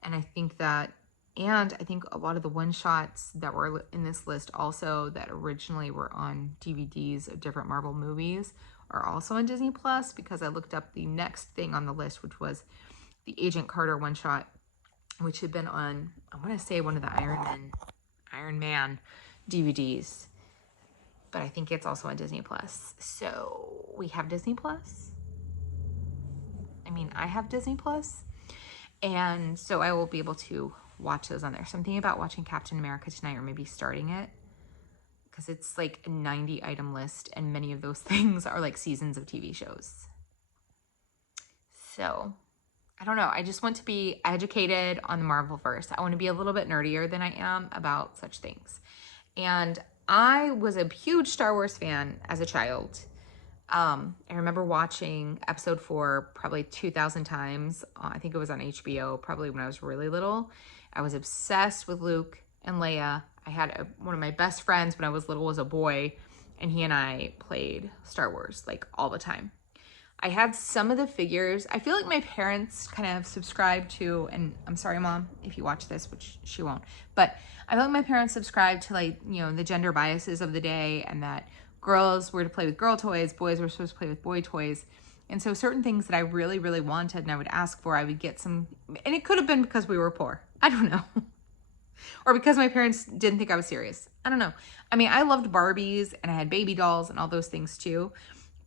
And I think a lot of the one-shots that were in this list also that originally were on DVDs of different Marvel movies are also on Disney Plus, because I looked up the next thing on the list, which was the Agent Carter one-shot, which had been on, I want to say, one of the Iron Man DVDs. But I think it's also on Disney Plus. So we have Disney Plus. I mean, I have Disney Plus. And so I will be able to watch those on there. So I'm thinking about watching Captain America tonight, or maybe starting it, because it's like a 90-item list, and many of those things are like seasons of TV shows. So I don't know. I just want to be educated on the Marvelverse. I want to be a little bit nerdier than I am about such things. And I was a huge Star Wars fan as a child. I remember watching episode 4 probably 2,000 times. I think it was on HBO, probably when I was really little. I was obsessed with Luke and Leia. I had one of my best friends when I was little was a boy, and he and I played Star Wars like all the time. I had some of the figures. I feel like my parents kind of subscribed to, and I'm sorry, Mom, if you watch this, which she won't, but I feel like my parents subscribed to, like, you know, the gender biases of the day, and that girls were to play with girl toys, boys were supposed to play with boy toys. And so certain things that I really, really wanted and I would ask for, I would get some, and it could have been because we were poor. I don't know. Or because my parents didn't think I was serious. I don't know. I mean, I loved Barbies and I had baby dolls and all those things too.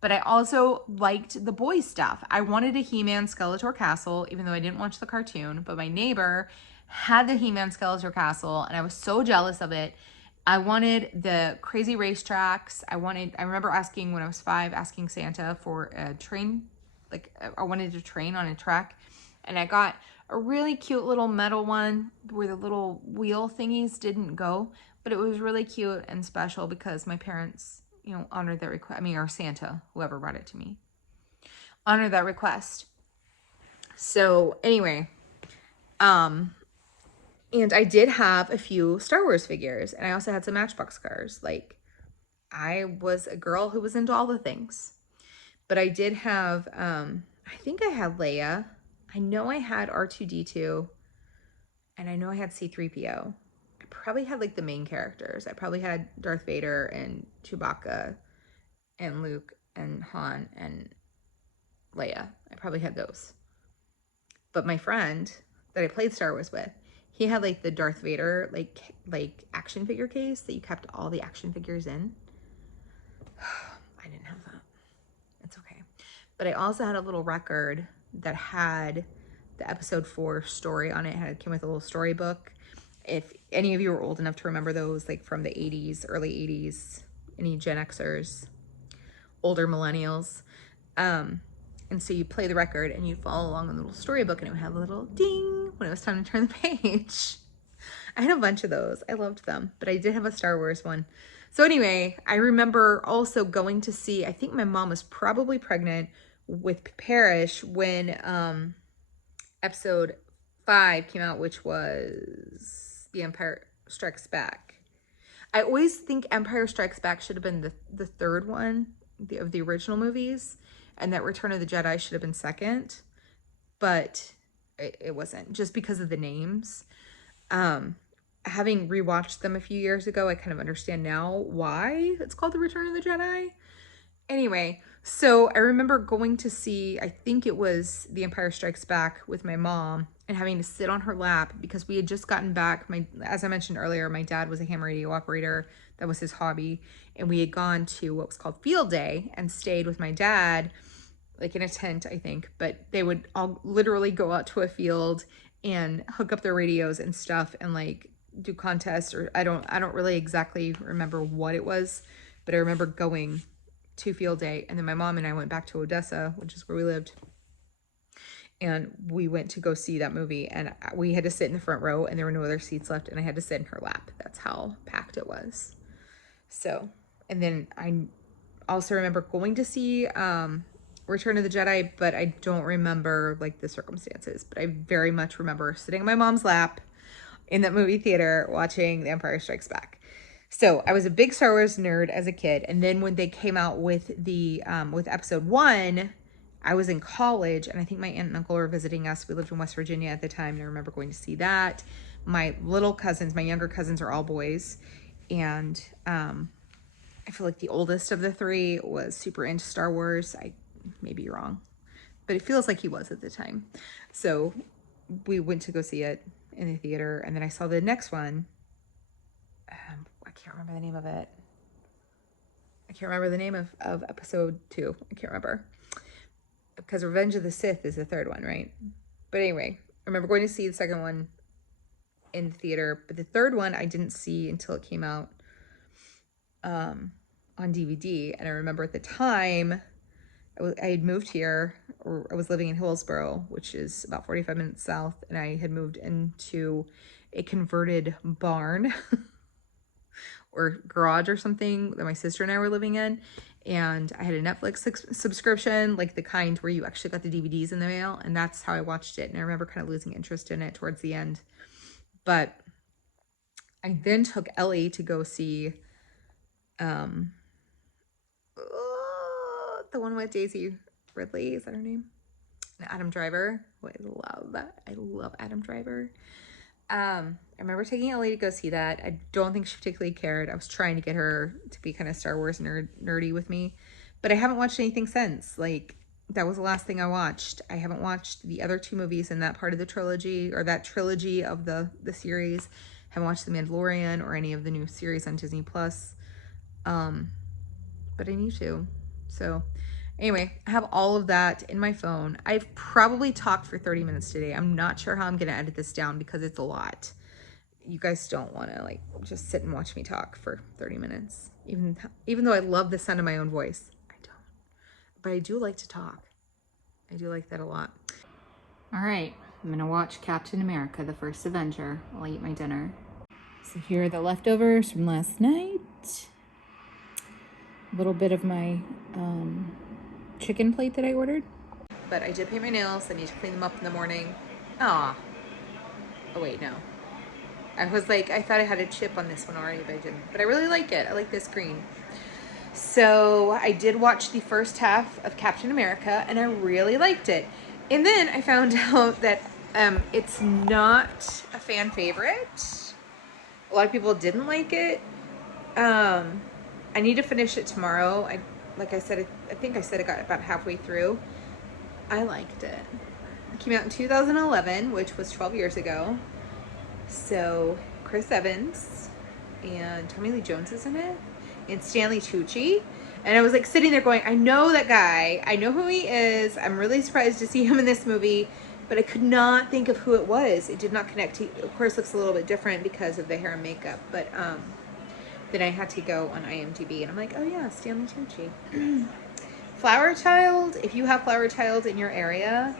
But I also liked the boy stuff. I wanted a He-Man Skeletor castle, even though I didn't watch the cartoon. But my neighbor had the He-Man Skeletor castle, and I was so jealous of it. I wanted the crazy racetracks. I remember asking when I was 5, asking Santa for a train. Like, I wanted a train on a track. And I got a really cute little metal one where the little wheel thingies didn't go. But it was really cute and special because my parents, you know, honored that request. I mean, or Santa, whoever brought it to me, honored that request. So anyway, and I did have a few Star Wars figures, and I also had some Matchbox cars. Like, I was a girl who was into all the things. But I did have, I think I had Leia. I know I had R2-D2, and I know I had C-3PO. I probably had like the main characters. I probably had Darth Vader and Chewbacca and Luke and Han and Leia. I probably had those. But my friend that I played Star Wars with, he had like the Darth Vader like action figure case that you kept all the action figures in. I didn't have that. It's okay. But I also had a little record that had the episode 4 story on it. It came with a little storybook. If any of you are old enough to remember those, like from the 80s, early 80s, any Gen Xers, older millennials. And so you play the record and you follow along in the little storybook, and it would have a little ding when it was time to turn the page. I had a bunch of those. I loved them, but I did have a Star Wars one. So anyway, I remember also going to see, I think my mom was probably pregnant with Parrish when episode 5 came out, which was The Empire Strikes Back. I always think Empire Strikes Back should have been the third one of the original movies, and that Return of the Jedi should have been second, but it wasn't, just because of the names. Having rewatched them a few years ago, I kind of understand now why it's called The Return of the Jedi. Anyway, so I remember going to see, I think it was The Empire Strikes Back with my mom, and having to sit on her lap because we had just gotten back. As I mentioned earlier, my dad was a ham radio operator. That was his hobby. And we had gone to what was called Field Day and stayed with my dad, like in a tent, I think. But they would all literally go out to a field and hook up their radios and stuff and like do contests, or I don't really exactly remember what it was, but I remember going to Field Day, and then my mom and I went back to Odessa, which is where we lived, and we went to go see that movie, and we had to sit in the front row, and there were no other seats left, and I had to sit in her lap. That's how packed it was. So, and then I also remember going to see Return of the Jedi, but I don't remember like the circumstances, but I very much remember sitting in my mom's lap in that movie theater watching The Empire Strikes Back. So I was a big Star Wars nerd as a kid. And then when they came out with the with episode 1, I was in college, and I think my aunt and uncle were visiting us. We lived in West Virginia at the time, and I remember going to see that. My little cousins, my younger cousins, are all boys, and I feel like the oldest of the 3 was super into Star Wars. I may be wrong, but it feels like he was at the time. So we went to go see it in the theater, and then I saw the next one. I can't remember the name of it. I can't remember the name of episode 2. I can't remember, because Revenge of the Sith is the third one, right? But anyway, I remember going to see the second one in the theater, but the third one I didn't see until it came out on DVD. And I remember at the time I had moved here, or I was living in Hillsboro, which is about 45 minutes south, and I had moved into a converted barn or garage or something that my sister and I were living in. And I had a Netflix subscription, like the kind where you actually got the DVDs in the mail. And that's how I watched it. And I remember kind of losing interest in it towards the end. But I then took Ellie to go see the one with Daisy Ridley. Is that her name? And Adam Driver. Oh, I love that. I love Adam Driver. I remember taking Ellie to go see that. I don't think she particularly cared. I was trying to get her to be kind of Star Wars nerdy with me, but I haven't watched anything since. Like, that was the last thing I watched. I haven't watched the other two movies in that part of the trilogy, or that trilogy of the series. I haven't watched The Mandalorian or any of the new series on Disney Plus. But I need to. So anyway, I have all of that in my phone. I've probably talked for 30 minutes today. I'm not sure how I'm going to edit this down because it's a lot. You guys don't want to like just sit and watch me talk for 30 minutes. Even though I love the sound of my own voice. I don't. But I do like to talk. I do like that a lot. All right. I'm going to watch Captain America, the First Avenger. I'll eat my dinner. So here are the leftovers from last night. A little bit of my chicken plate that I ordered. But I did paint my nails. I need to clean them up in the morning. Oh wait, no. I was like, I thought I had a chip on this one already, but I didn't. But I really like it. I like this green. So I did watch the first half of Captain America, and I really liked it. And then I found out that it's not a fan favorite. A lot of people didn't like it. I need to finish it tomorrow. Like I said, I think I said it got about halfway through. I liked it. It came out in 2011, which was 12 years ago. So Chris Evans and Tommy Lee Jones is in it, and Stanley Tucci. And I was like sitting there going, I know that guy. I know who he is. I'm really surprised to see him in this movie, but I could not think of who it was. It did not connect. He, of course, looks a little bit different because of the hair and makeup, but then I had to go on IMDb, and I'm like, oh yeah, Stanley Tucci. Flower Child, if you have Flower Child in your area,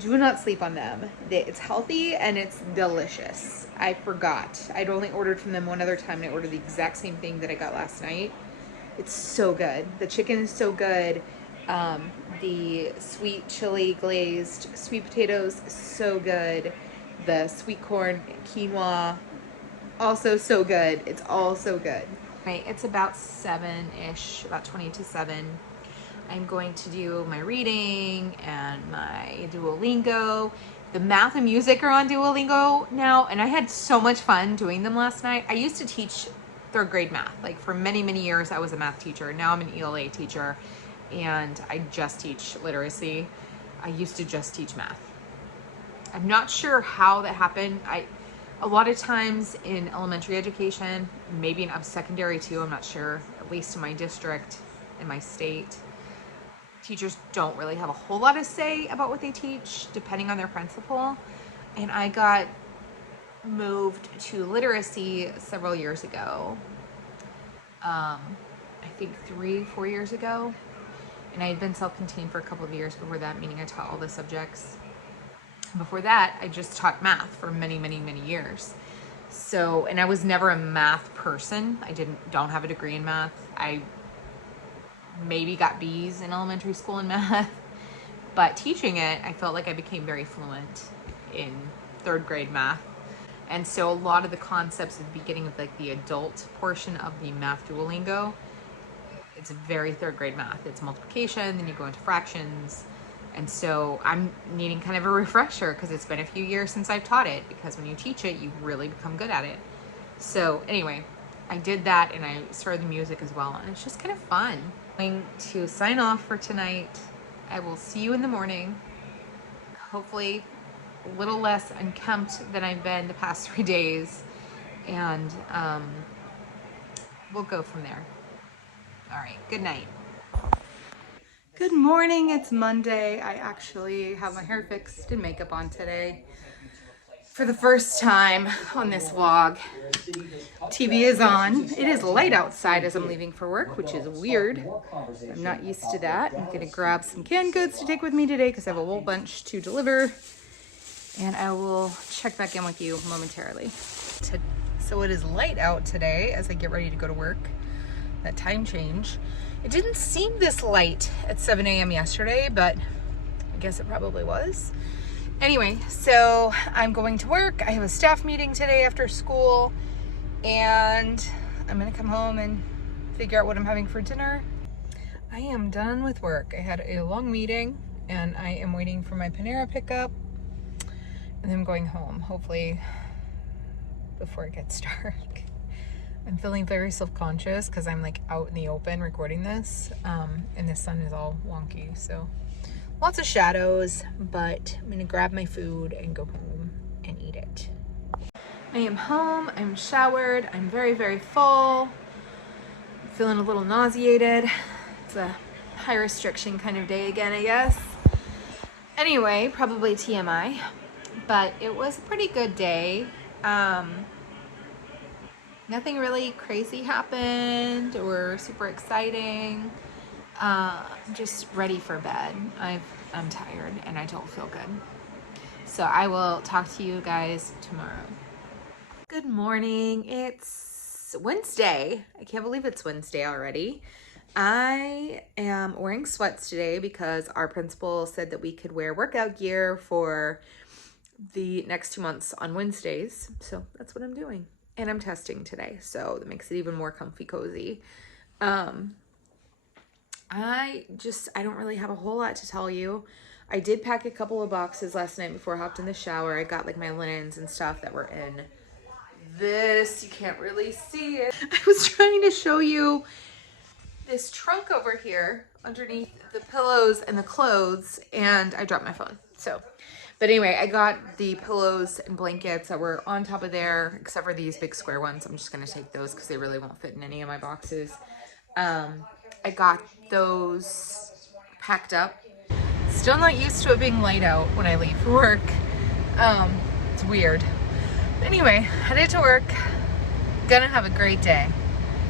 do not sleep on them. It's healthy and it's delicious. I forgot. I'd only ordered from them one other time, and I ordered the exact same thing that I got last night. It's so good. The chicken is so good. The sweet chili glazed sweet potatoes, so good. The sweet corn quinoa, also so good. It's all so good. Right, it's about 7-ish, about 20 to 7. I'm going to do my reading and my Duolingo. The math and music are on Duolingo now, and I had so much fun doing them last night. I used to teach third grade math. Like for many, many years, I was a math teacher. Now I'm an ELA teacher, and I just teach literacy. I used to just teach math. I'm not sure how that happened. A lot of times in elementary education, maybe in secondary too, I'm not sure, at least in my district, in my state, teachers don't really have a whole lot to say about what they teach, depending on their principal. And I got moved to literacy several years ago. I think 3-4 years ago. And I had been self-contained for a couple of years before that, meaning I taught all the subjects. Before that, I just taught math for many, many, many years. So, and I was never a math person. I don't have a degree in math. I maybe got B's in elementary school in math, but teaching it, I felt like I became very fluent in third grade math. And so a lot of the concepts at the beginning of like the adult portion of the math Duolingo, it's very third grade math. It's multiplication, then you go into fractions. And so I'm needing kind of a refresher because it's been a few years since I've taught it, because when you teach it, you really become good at it. So anyway, I did that, and I started the music as well, and it's just kind of fun. I'm going to sign off for tonight. I will see you in the morning. Hopefully a little less unkempt than I've been the past 3 days, and we'll go from there. All right, good night. Good morning, it's Monday. I actually have my hair fixed and makeup on today. For the first time on this vlog, TV is on. It is light outside as I'm leaving for work, which is weird. I'm not used to that. I'm gonna grab some canned goods to take with me today because I have a whole bunch to deliver. And I will check back in with you momentarily. So it is light out today as I get ready to go to work. That time change. It didn't seem this light at 7 a.m. yesterday, but I guess it probably was. Anyway, so I'm going to work. I have a staff meeting today after school, and I'm gonna come home and figure out what I'm having for dinner. I am done with work. I had a long meeting, and I am waiting for my Panera pickup, and then I'm going home, hopefully before it gets dark. I'm feeling very self-conscious because I'm like out in the open recording this, and the sun is all wonky, so lots of shadows, but I'm gonna grab my food and go home and eat it. I am home, I'm showered, I'm very, very full. I'm feeling a little nauseated. It's a high restriction kind of day again, I guess. Anyway, probably TMI, but it was a pretty good day. Nothing really crazy happened or super exciting. Just ready for bed. I'm tired and I don't feel good. So I will talk to you guys tomorrow. Good morning. It's Wednesday. I can't believe it's Wednesday already. I am wearing sweats today because our principal said that we could wear workout gear for the next 2 months on Wednesdays. So that's what I'm doing. And I'm testing today, so that makes it even more comfy cozy. I don't really have a whole lot to tell you. I did pack a couple of boxes last night before I hopped in the shower. I got like my linens and stuff that were in this. You can't really see it. I was trying to show you this trunk over here underneath the pillows and the clothes, and I dropped my phone. But anyway, I got the pillows and blankets that were on top of there, except for these big square ones. I'm just gonna take those because they really won't fit in any of my boxes. I got those packed up. Still not used to it being light out when I leave for work. It's weird. But anyway, headed to work. Gonna have a great day.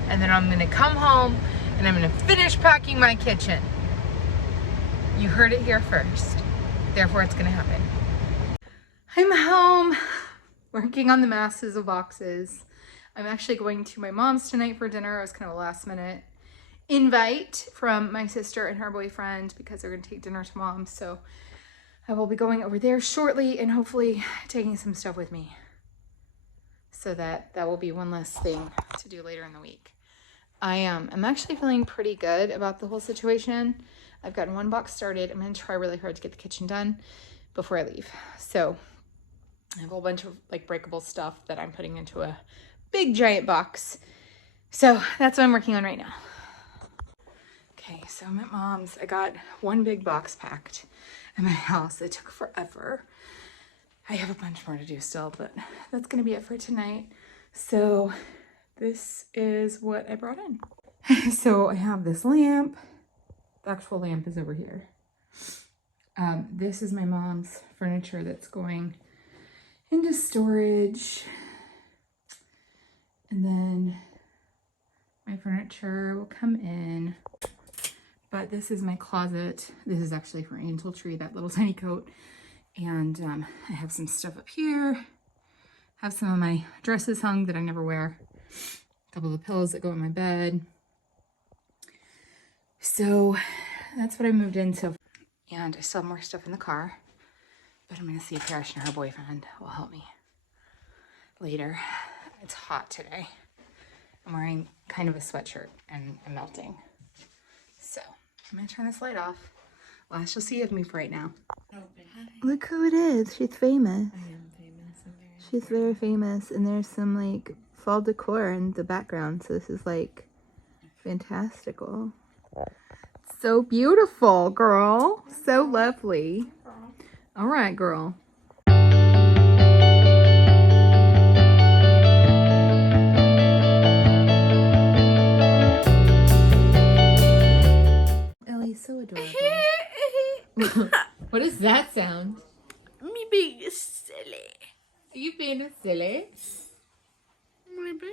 And then I'm gonna come home and I'm gonna finish packing my kitchen. You heard it here first. Therefore, it's gonna happen. I'm home, working on the masses of boxes. I'm actually going to my mom's tonight for dinner. It was kind of a last minute invite from my sister and her boyfriend because they're gonna take dinner to mom's. So I will be going over there shortly and hopefully taking some stuff with me. So that will be one less thing to do later in the week. I'm actually feeling pretty good about the whole situation. I've gotten one box started. I'm gonna try really hard to get the kitchen done before I leave. So I have a whole bunch of like breakable stuff that I'm putting into a big giant box. So that's what I'm working on right now. Okay, so I'm at mom's. I got one big box packed in my house. It took forever. I have a bunch more to do still, but that's gonna be it for tonight. So this is what I brought in. So I have this lamp. The actual lamp is over here. This is my mom's furniture that's going into storage. And then my furniture will come in. But this is my closet. This is actually for Angel Tree, that little tiny coat. And I have some stuff up here. Have some of my dresses hung that I never wear. A couple of the pillows that go in my bed. So that's what I moved into. And I still have more stuff in the car. But I'm going to see if Parrish and her boyfriend will help me later. It's hot today. I'm wearing kind of a sweatshirt and I'm melting. So I'm going to turn this light off. Last you'll see of me for right now. Look who it is. She's famous. I am famous. She's very famous. And there's some like fall decor in the background. So this is like fantastical. So beautiful, girl. So lovely. All right, girl. Ellie's so adorable. What does that sound? Me being silly. you being silly? Maybe.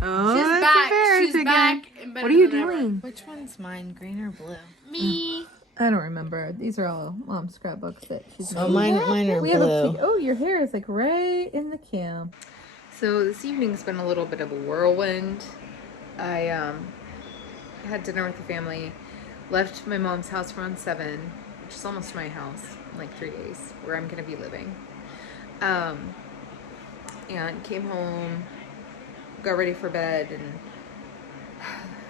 Oh, She's back. She's back. What are you doing? Which one's mine, green or blue? Me. I don't remember. These are all mom's scrapbooks that she's made. Oh, mine are we blue. Have your hair is like right in the cam. So this evening's been a little bit of a whirlwind. I had dinner with the family, left my mom's house around 7, which is almost my house, in like 3 days, where I'm gonna be living. And came home, got ready for bed, and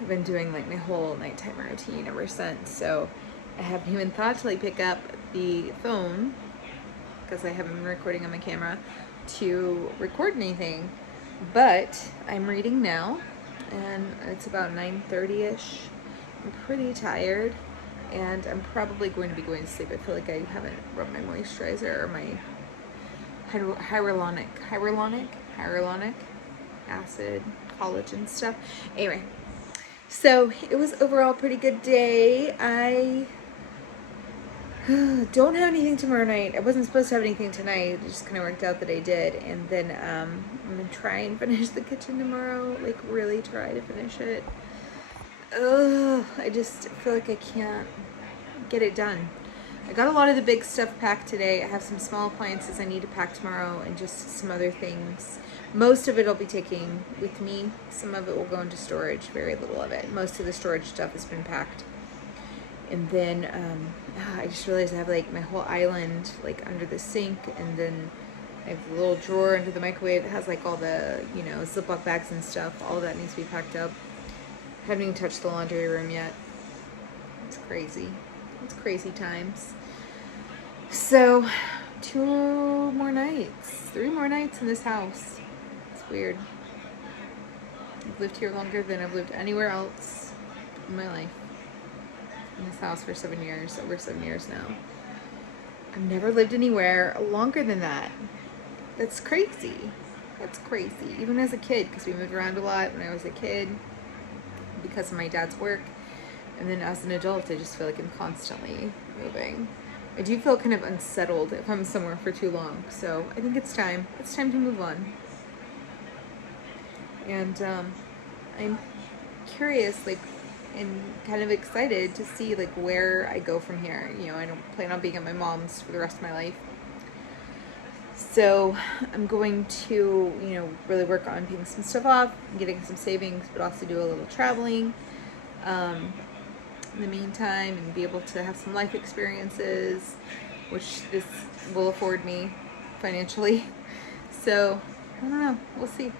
I've been doing like my whole nighttime routine ever since. So I haven't even thought to like pick up the phone, because I haven't been recording on my camera, to record anything. But I'm reading now, and it's about 9:30ish. I'm pretty tired, and I'm probably going to be going to sleep. I feel like I haven't rubbed my moisturizer or my hyaluronic acid, collagen stuff. Anyway, so it was overall a pretty good day. I don't have anything tomorrow night. I wasn't supposed to have anything tonight. It just kind of worked out that I did. And then I'm gonna try and finish the kitchen tomorrow. Like really try to finish it. I just feel like I can't get it done. I got a lot of the big stuff packed today. I have some small appliances I need to pack tomorrow and just some other things. Most of it I'll be taking with me. Some of it will go into storage, very little of it. Most of the storage stuff has been packed. And then I just realized I have like my whole island like under the sink, and then I have a little drawer under the microwave that has like all the, you know, Ziploc bags and stuff. All of that needs to be packed up. Haven't even touched the laundry room yet. It's crazy. It's crazy times. So 3 more nights in this house. It's weird. I've lived here longer than I've lived anywhere else in my life. In this house for 7 years, over 7 years now. I've never lived anywhere longer than that. That's crazy. That's crazy. Even as a kid, because we moved around a lot when I was a kid because of my dad's work. And then as an adult, I just feel like I'm constantly moving. I do feel kind of unsettled if I'm somewhere for too long. So I think it's time. It's time to move on. And I'm curious, like, and kind of excited to see like where I go from here. You know, I don't plan on being at my mom's for the rest of my life. So I'm going to, you know, really work on paying some stuff off, getting some savings, but also do a little traveling in the meantime, and be able to have some life experiences, which this will afford me financially. So I don't know. We'll see.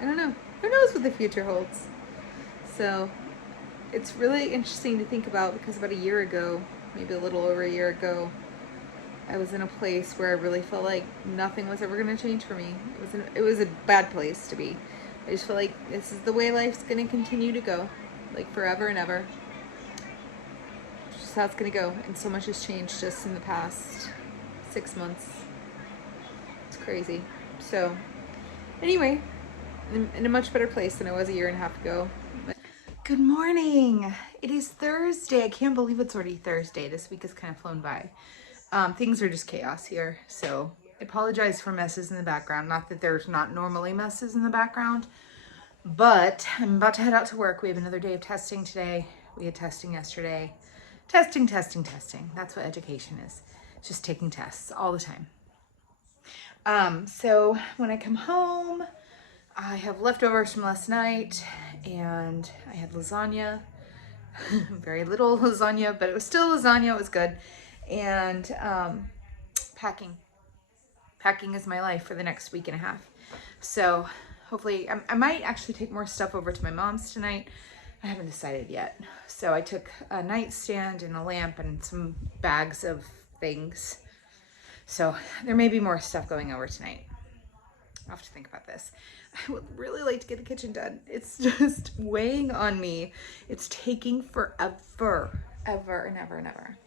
I don't know. Who knows what the future holds? So it's really interesting to think about, because about a year ago, maybe a little over a year ago, I was in a place where I really felt like nothing was ever going to change for me. It was a bad place to be. I just feel like this is the way life's going to continue to go, like forever and ever. It's just how it's going to go. And so much has changed just in the past 6 months. It's crazy. So anyway, in a much better place than I was a year and a half ago. Good morning. It is Thursday. I can't believe it's already Thursday. This week has kind of flown by. Things are just chaos here. So I apologize for messes in the background. Not that there's not normally messes in the background, but I'm about to head out to work. We have another day of testing today. We had testing yesterday. Testing. That's what education is. Just taking tests all the time. So when I come home, I have leftovers from last night, and I had lasagna. Very little lasagna, but it was still lasagna. It was good. And packing is my life for the next week and a half. So hopefully I might actually take more stuff over to my mom's tonight. I haven't decided yet. So I took a nightstand and a lamp and some bags of things. So there may be more stuff going over tonight. I'll have to think about this. I would really like to get the kitchen done. It's just weighing on me. It's taking forever, ever and ever and ever.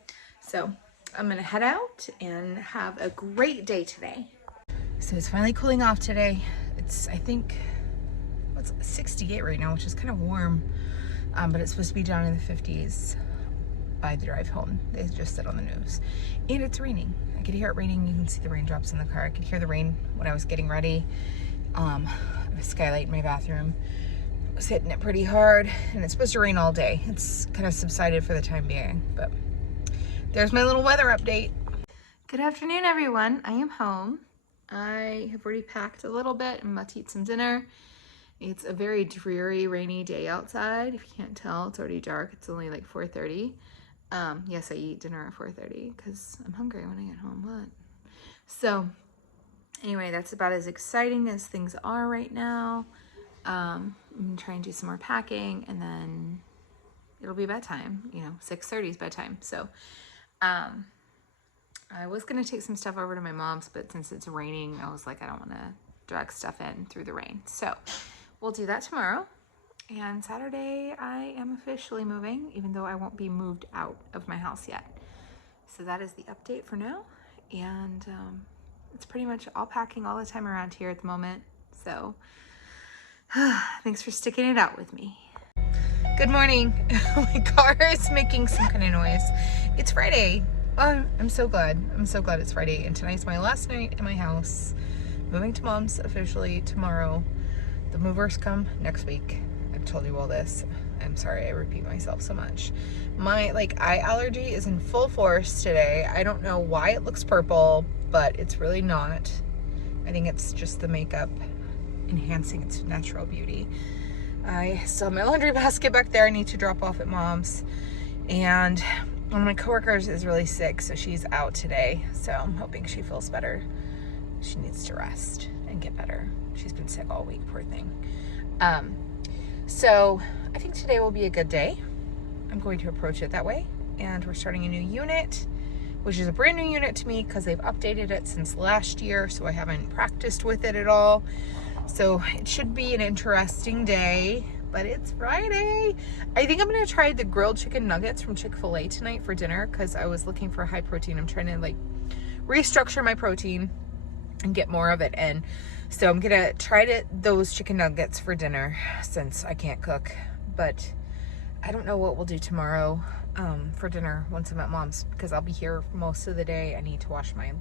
So I'm gonna head out and have a great day today. So it's finally cooling off today. It's, I think, it's 68 right now, which is kind of warm, but it's supposed to be down in the 50s. by the drive home. They just said on the news. And it's raining. I could hear it raining. You can see the raindrops in the car. I could hear the rain when I was getting ready. I have a skylight in my bathroom. I was hitting it pretty hard, and it's supposed to rain all day. It's kind of subsided for the time being, but there's my little weather update. Good afternoon, everyone. I am home. I have already packed a little bit. I'm about to eat some dinner. It's a very dreary, rainy day outside. If you can't tell, it's already dark. It's only like 4:30. Yes, I eat dinner at 4:30 because I'm hungry when I get home. What? So anyway, that's about as exciting as things are right now. I'm gonna try and do some more packing, and then it'll be bedtime. 6:30 is bedtime. So I was gonna take some stuff over to my mom's, but since it's raining, I was like, I don't want to drag stuff in through the rain. So we'll do that tomorrow. And Saturday, I am officially moving, even though I won't be moved out of my house yet. So that is the update for now. And it's pretty much all packing all the time around here at the moment. So thanks for sticking it out with me. Good morning. My car is making some kind of noise. It's Friday. Oh, I'm so glad. I'm so glad it's Friday. And tonight's my last night in my house. Moving to mom's officially tomorrow. The movers come next week. I've told you all this. I'm sorry I repeat myself so much. My eye allergy is in full force today. I don't know why it looks purple, but it's really not. I think it's just the makeup enhancing its natural beauty. I still have my laundry basket back there I need to drop off at mom's. And one of my coworkers is really sick, so she's out today. So I'm hoping she feels better. She needs to rest and get better. She's been sick all week, poor thing. So I think today will be a good day. I'm going to approach it that way. And we're starting a new unit, which is a brand new unit to me because they've updated it since last year. So I haven't practiced with it at all. So it should be an interesting day, but it's Friday. I think I'm going to try the grilled chicken nuggets from Chick-fil-A tonight for dinner because I was looking for high protein. I'm trying to restructure my protein and get more of it in. So I'm gonna try those chicken nuggets for dinner since I can't cook. But I don't know what we'll do tomorrow for dinner once I'm at mom's because I'll be here most of the day. I need to wash my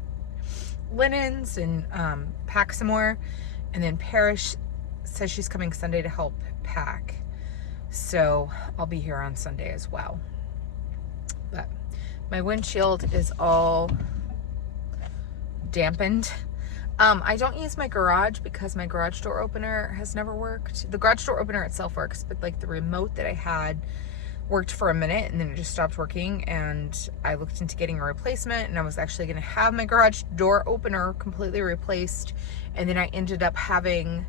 linens and pack some more. And then Parrish says she's coming Sunday to help pack. So I'll be here on Sunday as well. But my windshield is all dampened. I don't use my garage because my garage door opener has never worked. The garage door opener itself works, but the remote that I had worked for a minute and then it just stopped working, and I looked into getting a replacement, and I was actually going to have my garage door opener completely replaced, and then I ended up having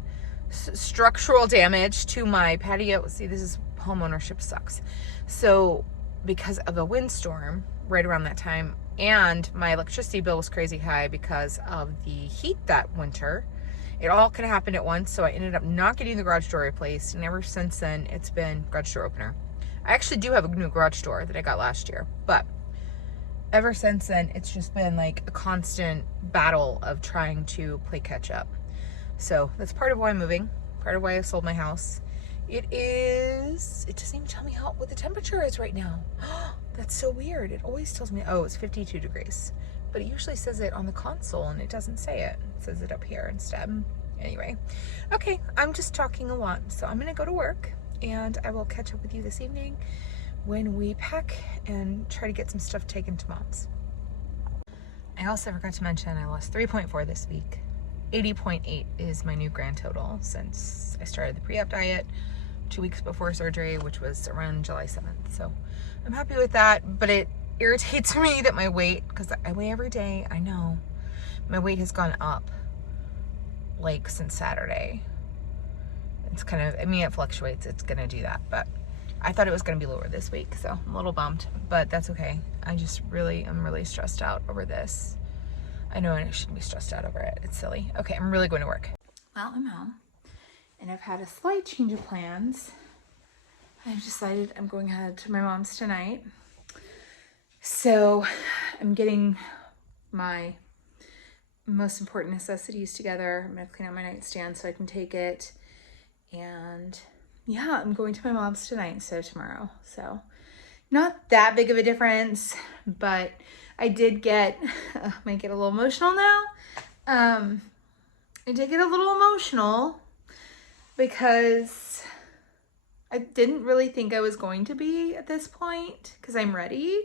structural damage to my patio. See, this is home ownership sucks. So because of a windstorm right around that time, and my electricity bill was crazy high because of the heat that winter. It all could have happened at once, so I ended up not getting the garage door replaced, and ever since then, it's been garage door opener. I actually do have a new garage door that I got last year, but ever since then, it's just been a constant battle of trying to play catch up. So that's part of why I'm moving, part of why I sold my house. It doesn't even tell me what the temperature is right now. That's so weird. It always tells me, oh, it's 52 degrees. But it usually says it on the console and it doesn't say it. It says it up here instead. Anyway, okay, I'm just talking a lot. So I'm gonna go to work and I will catch up with you this evening when we pack and try to get some stuff taken to mom's. I also forgot to mention I lost 3.4 this week. 80.8 is my new grand total since I started the pre-op diet 2 weeks before surgery, which was around July 7th. So I'm happy with that, but it irritates me that my weight, because I weigh every day, I know, my weight has gone up since Saturday. It's kind of, it fluctuates, it's gonna do that, but I thought it was gonna be lower this week, so I'm a little bummed, but that's okay. I'm really stressed out over this. I know I shouldn't be stressed out over it. It's silly. Okay, I'm really going to work. Well, I'm home, and I've had a slight change of plans. I've decided I'm going ahead to my mom's tonight. So I'm getting my most important necessities together. I'm going to clean out my nightstand so I can take it. And yeah, I'm going to my mom's tonight instead of tomorrow. So not that big of a difference, but I did get, might get a little emotional now. I did get a little emotional because I didn't really think I was going to be at this point because I'm ready,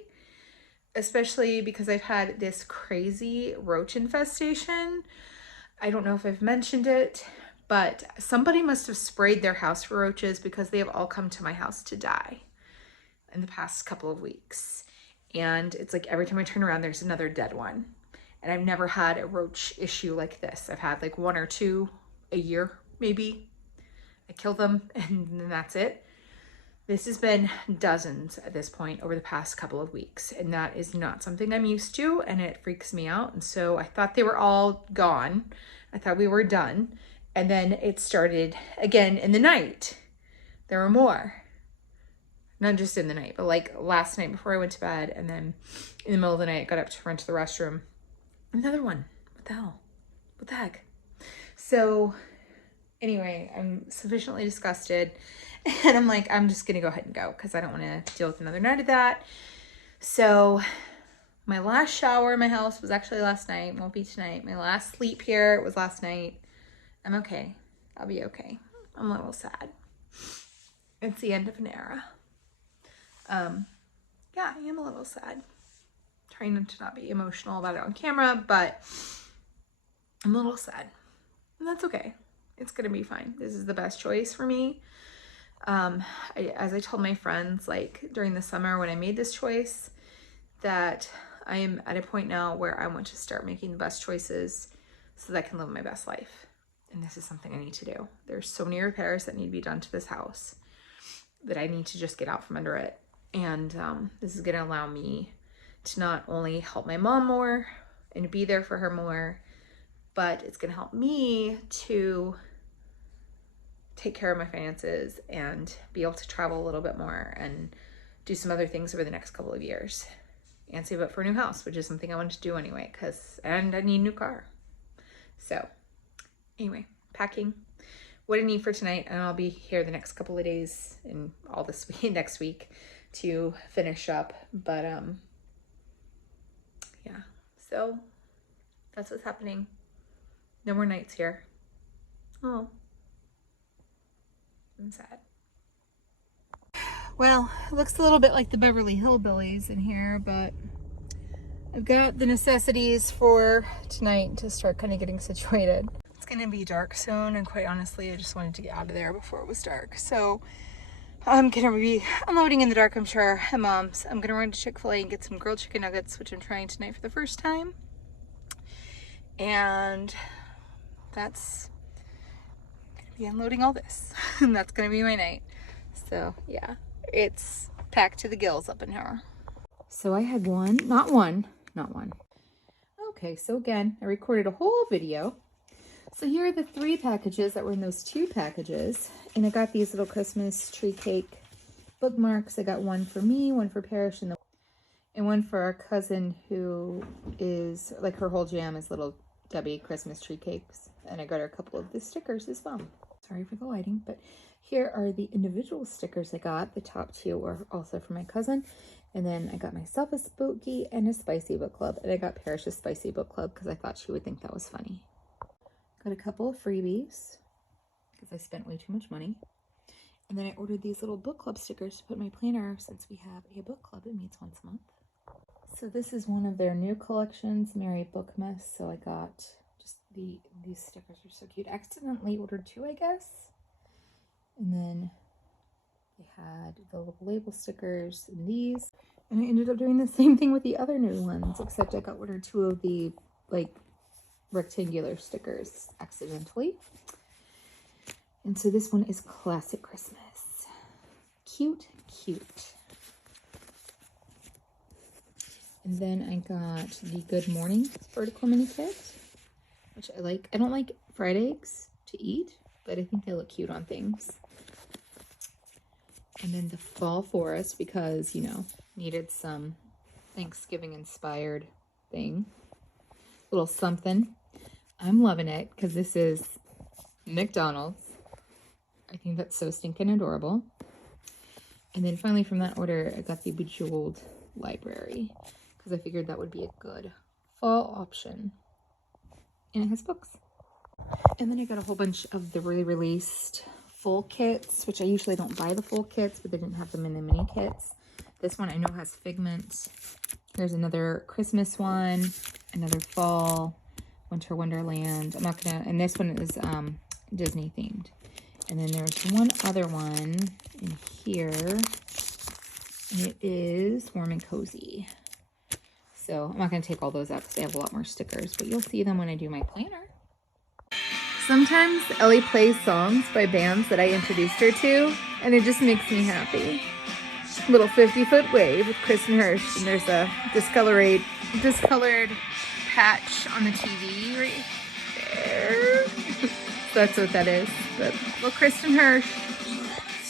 especially because I've had this crazy roach infestation. I don't know if I've mentioned it, but somebody must have sprayed their house for roaches because they have all come to my house to die in the past couple of weeks. And it's like every time I turn around, there's another dead one. And I've never had a roach issue like this. I've had like 1 or 2 a year, maybe. I kill them and then that's it. This has been dozens at this point over the past couple of weeks. And that is not something I'm used to, and it freaks me out. And so I thought they were all gone. I thought we were done. And then it started again in the night. There were more. Not just in the night, but like last night before I went to bed, and then in the middle of the night, I got up to run to the restroom. Another one. What the hell? What the heck? So anyway, I'm sufficiently disgusted, and I'm like, I'm just gonna go ahead and go because I don't want to deal with another night of that. So my last shower in my house was actually last night. Won't be tonight. My last sleep here was last night. I'm okay. I'll be okay. I'm a little sad. It's the end of an era. Yeah, I am a little sad. Trying to not be emotional about it on camera, but I'm a little sad. And that's okay. It's gonna be fine. This is the best choice for me. As I told my friends, like during the summer when I made this choice, that I am at a point now where I want to start making the best choices so that I can live my best life. And this is something I need to do. There's so many repairs that need to be done to this house that I need to just get out from under it. And this is going to allow me to not only help my mom more and be there for her more, but it's going to help me to take care of my finances and be able to travel a little bit more and do some other things over the next couple of years and save up for a new house, which is something I wanted to do anyway, and I need a new car. So anyway, packing what I need for tonight, and I'll be here the next couple of days and all this week, next week, to finish up. But yeah, so that's what's happening. No more nights here. Oh, I'm sad. Well, it looks a little bit like the Beverly Hillbillies in here, but I've got the necessities for tonight to start kind of getting situated. It's gonna be dark soon, and quite honestly, I just wanted to get out of there before it was dark. So I'm gonna be unloading in the dark, I'm sure, at Mom's. I'm gonna run to Chick-fil-A and get some grilled chicken nuggets, which I'm trying tonight for the first time. And that's gonna be unloading all this. And that's gonna be my night. So yeah, it's packed to the gills up in here. So I had not one. Okay, so again, I recorded a whole video. So here are the 3 packages that were in those 2 packages. And I got these little Christmas tree cake bookmarks. I got one for me, one for Parrish, and one for our cousin who is, like, her whole jam is little Debbie Christmas tree cakes. And I got her a couple of the stickers as well. Sorry for the lighting, but here are the individual stickers I got. The top 2 were also for my cousin. And then I got myself a spooky and a spicy book club. And I got Parrish a spicy book club because I thought she would think that was funny. Got a couple of freebies because I spent way too much money. And then I ordered these little book club stickers to put in my planner since we have a book club that meets once a month. So this is one of their new collections, Merry Bookmas. So I got just these stickers are so cute. I accidentally ordered 2, I guess. And then they had the little label stickers and these. And I ended up doing the same thing with the other new ones, except I got ordered 2 of the like rectangular stickers accidentally. And so this one is Classic Christmas. Cute. And then I got the Good Morning vertical mini kit, which I like. I don't like fried eggs to eat, but I think they look cute on things. And then the Fall Forest because, you know, needed some Thanksgiving inspired thing. Little something. I'm loving it because this is McDonald's. I think that's so stinking adorable. And then finally from that order, I got the Bejeweled library because I figured that would be a good fall option. And it has books. And then I got a whole bunch of the re-released full kits, which I usually don't buy the full kits, but they didn't have them in the mini kits. This one I know has Figment. Here's another Christmas one, another fall, Winter Wonderland. I'm not gonna, and this one is Disney themed. And then there's one other one in here, and it is Warm and Cozy. So I'm not gonna take all those out because they have a lot more stickers, but you'll see them when I do my planner. Sometimes Ellie plays songs by bands that I introduced her to, and it just makes me happy. Little 50-foot wave with Kristen Hirsch, and there's a discolored patch on the TV right there. That's what that is. But little Kristen Hirsch.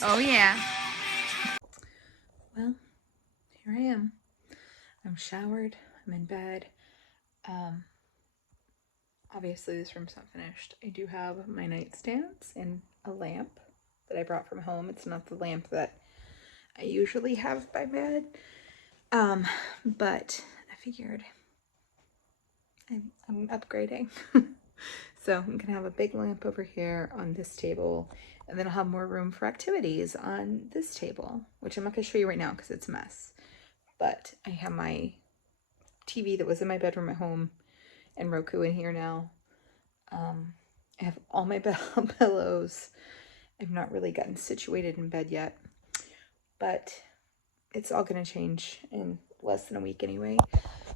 Oh yeah. Well, here I am. I'm showered. I'm in bed. Obviously this room's not finished. I do have my nightstands and a lamp that I brought from home. It's not the lamp that I usually have by bed. But I figured I'm upgrading. So I'm gonna have a big lamp over here on this table, and then I'll have more room for activities on this table, which I'm not gonna show you right now because it's a mess. But I have my TV that was in my bedroom at home and Roku in here now. I have all my pillows. I've not really gotten situated in bed yet, but it's all gonna change in less than a week anyway.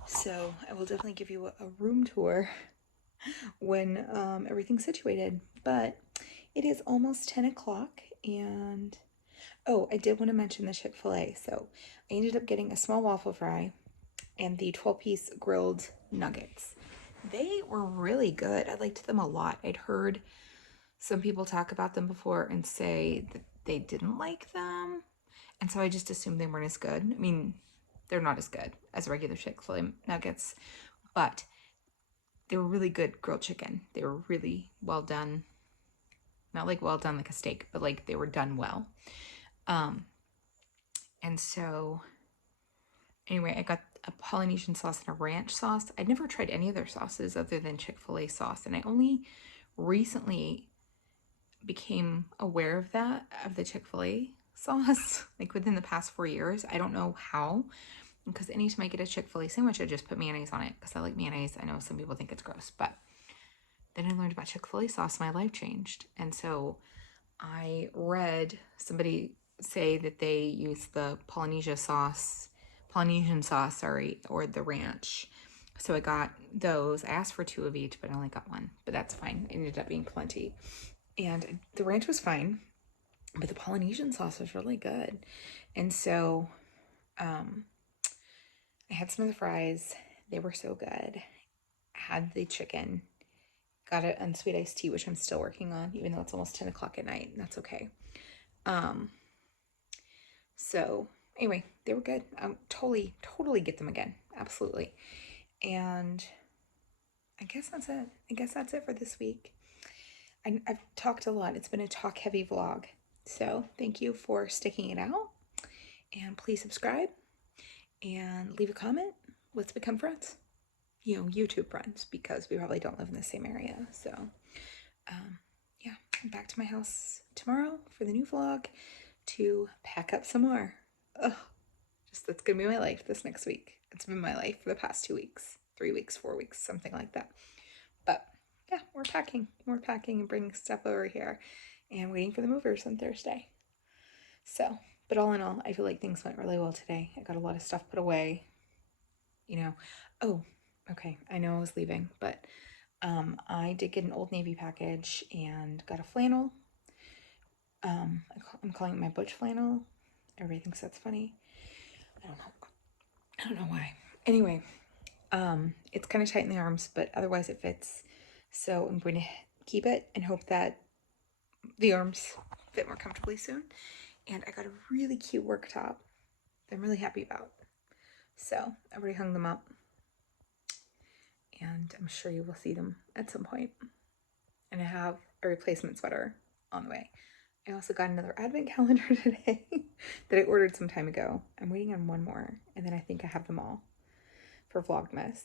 So I will definitely give you a room tour when everything's situated. But it is almost 10 o'clock, and oh, I did want to mention the Chick-fil-A. So I ended up getting a small waffle fry and the 12-piece grilled nuggets. They were really good. I liked them a lot. I'd heard some people talk about them before and say that they didn't like them, and so I just assumed they weren't as good. I mean, they're not as good as regular Chick-fil-A nuggets, but they were really good grilled chicken. They were really well done. Not like well done like a steak, but like they were done well. And so anyway, I got a Polynesian sauce and a ranch sauce. I'd never tried any of their sauces other than Chick-fil-A sauce, and I only recently became aware of that, of the Chick-fil-A sauce, like within the past 4 years. I don't know how, because anytime I get a Chick-fil-A sandwich, I just put mayonnaise on it because I like mayonnaise. I know some people think it's gross, but then I learned about Chick-fil-A sauce, my life changed. And so I read somebody say that they use the Polynesian sauce, or the ranch. So I got those. I asked for 2 of each, but I only got 1, but that's fine. It ended up being plenty. And the ranch was fine, but the Polynesian sauce was really good. And so I had some of the fries. They were so good. I had the chicken. Got an unsweet iced tea, which I'm still working on, even though it's almost 10 o'clock at night, and that's okay. So anyway, they were good. Totally get them again. Absolutely. And I guess that's it. That's it for this week. I've talked a lot. It's been a talk heavy vlog. So thank you for sticking it out. And please subscribe and leave a comment. Let's become friends. You know, YouTube friends, because we probably don't live in the same area. So yeah, I'm back to my house tomorrow for the new vlog to pack up some more. That's gonna be my life this next week. It's been my life for the past 2 weeks, 3 weeks, 4 weeks, something like that. But yeah, we're packing and bringing stuff over here and waiting for the movers on Thursday. So, but all in all, I feel like things went really well today. I got a lot of stuff put away, you know. Oh, okay, I know I was leaving, but I did get an Old Navy package and got a flannel. I'm calling it my butch flannel. Everybody thinks that's funny. I don't know why. Anyway, it's kind of tight in the arms, but otherwise it fits. So I'm going to keep it and hope that the arms fit more comfortably soon. And I got a really cute work top that I'm really happy about. So I already hung them up, and I'm sure you will see them at some point. And I have a replacement sweater on the way. I also got another advent calendar today that I ordered some time ago. I'm waiting on one more, and then I think I have them all for Vlogmas,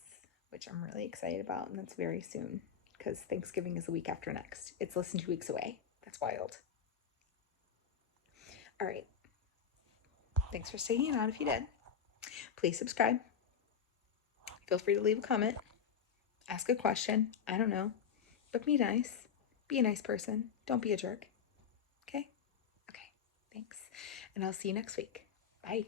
which I'm really excited about, and that's very soon because Thanksgiving is a week after next. It's less than 2 weeks away. That's wild. All right. Thanks for staying on if you did. Please subscribe. Feel free to leave a comment. Ask a question. I don't know. But be nice. Be a nice person. Don't be a jerk. Okay? Okay. Thanks. And I'll see you next week. Bye.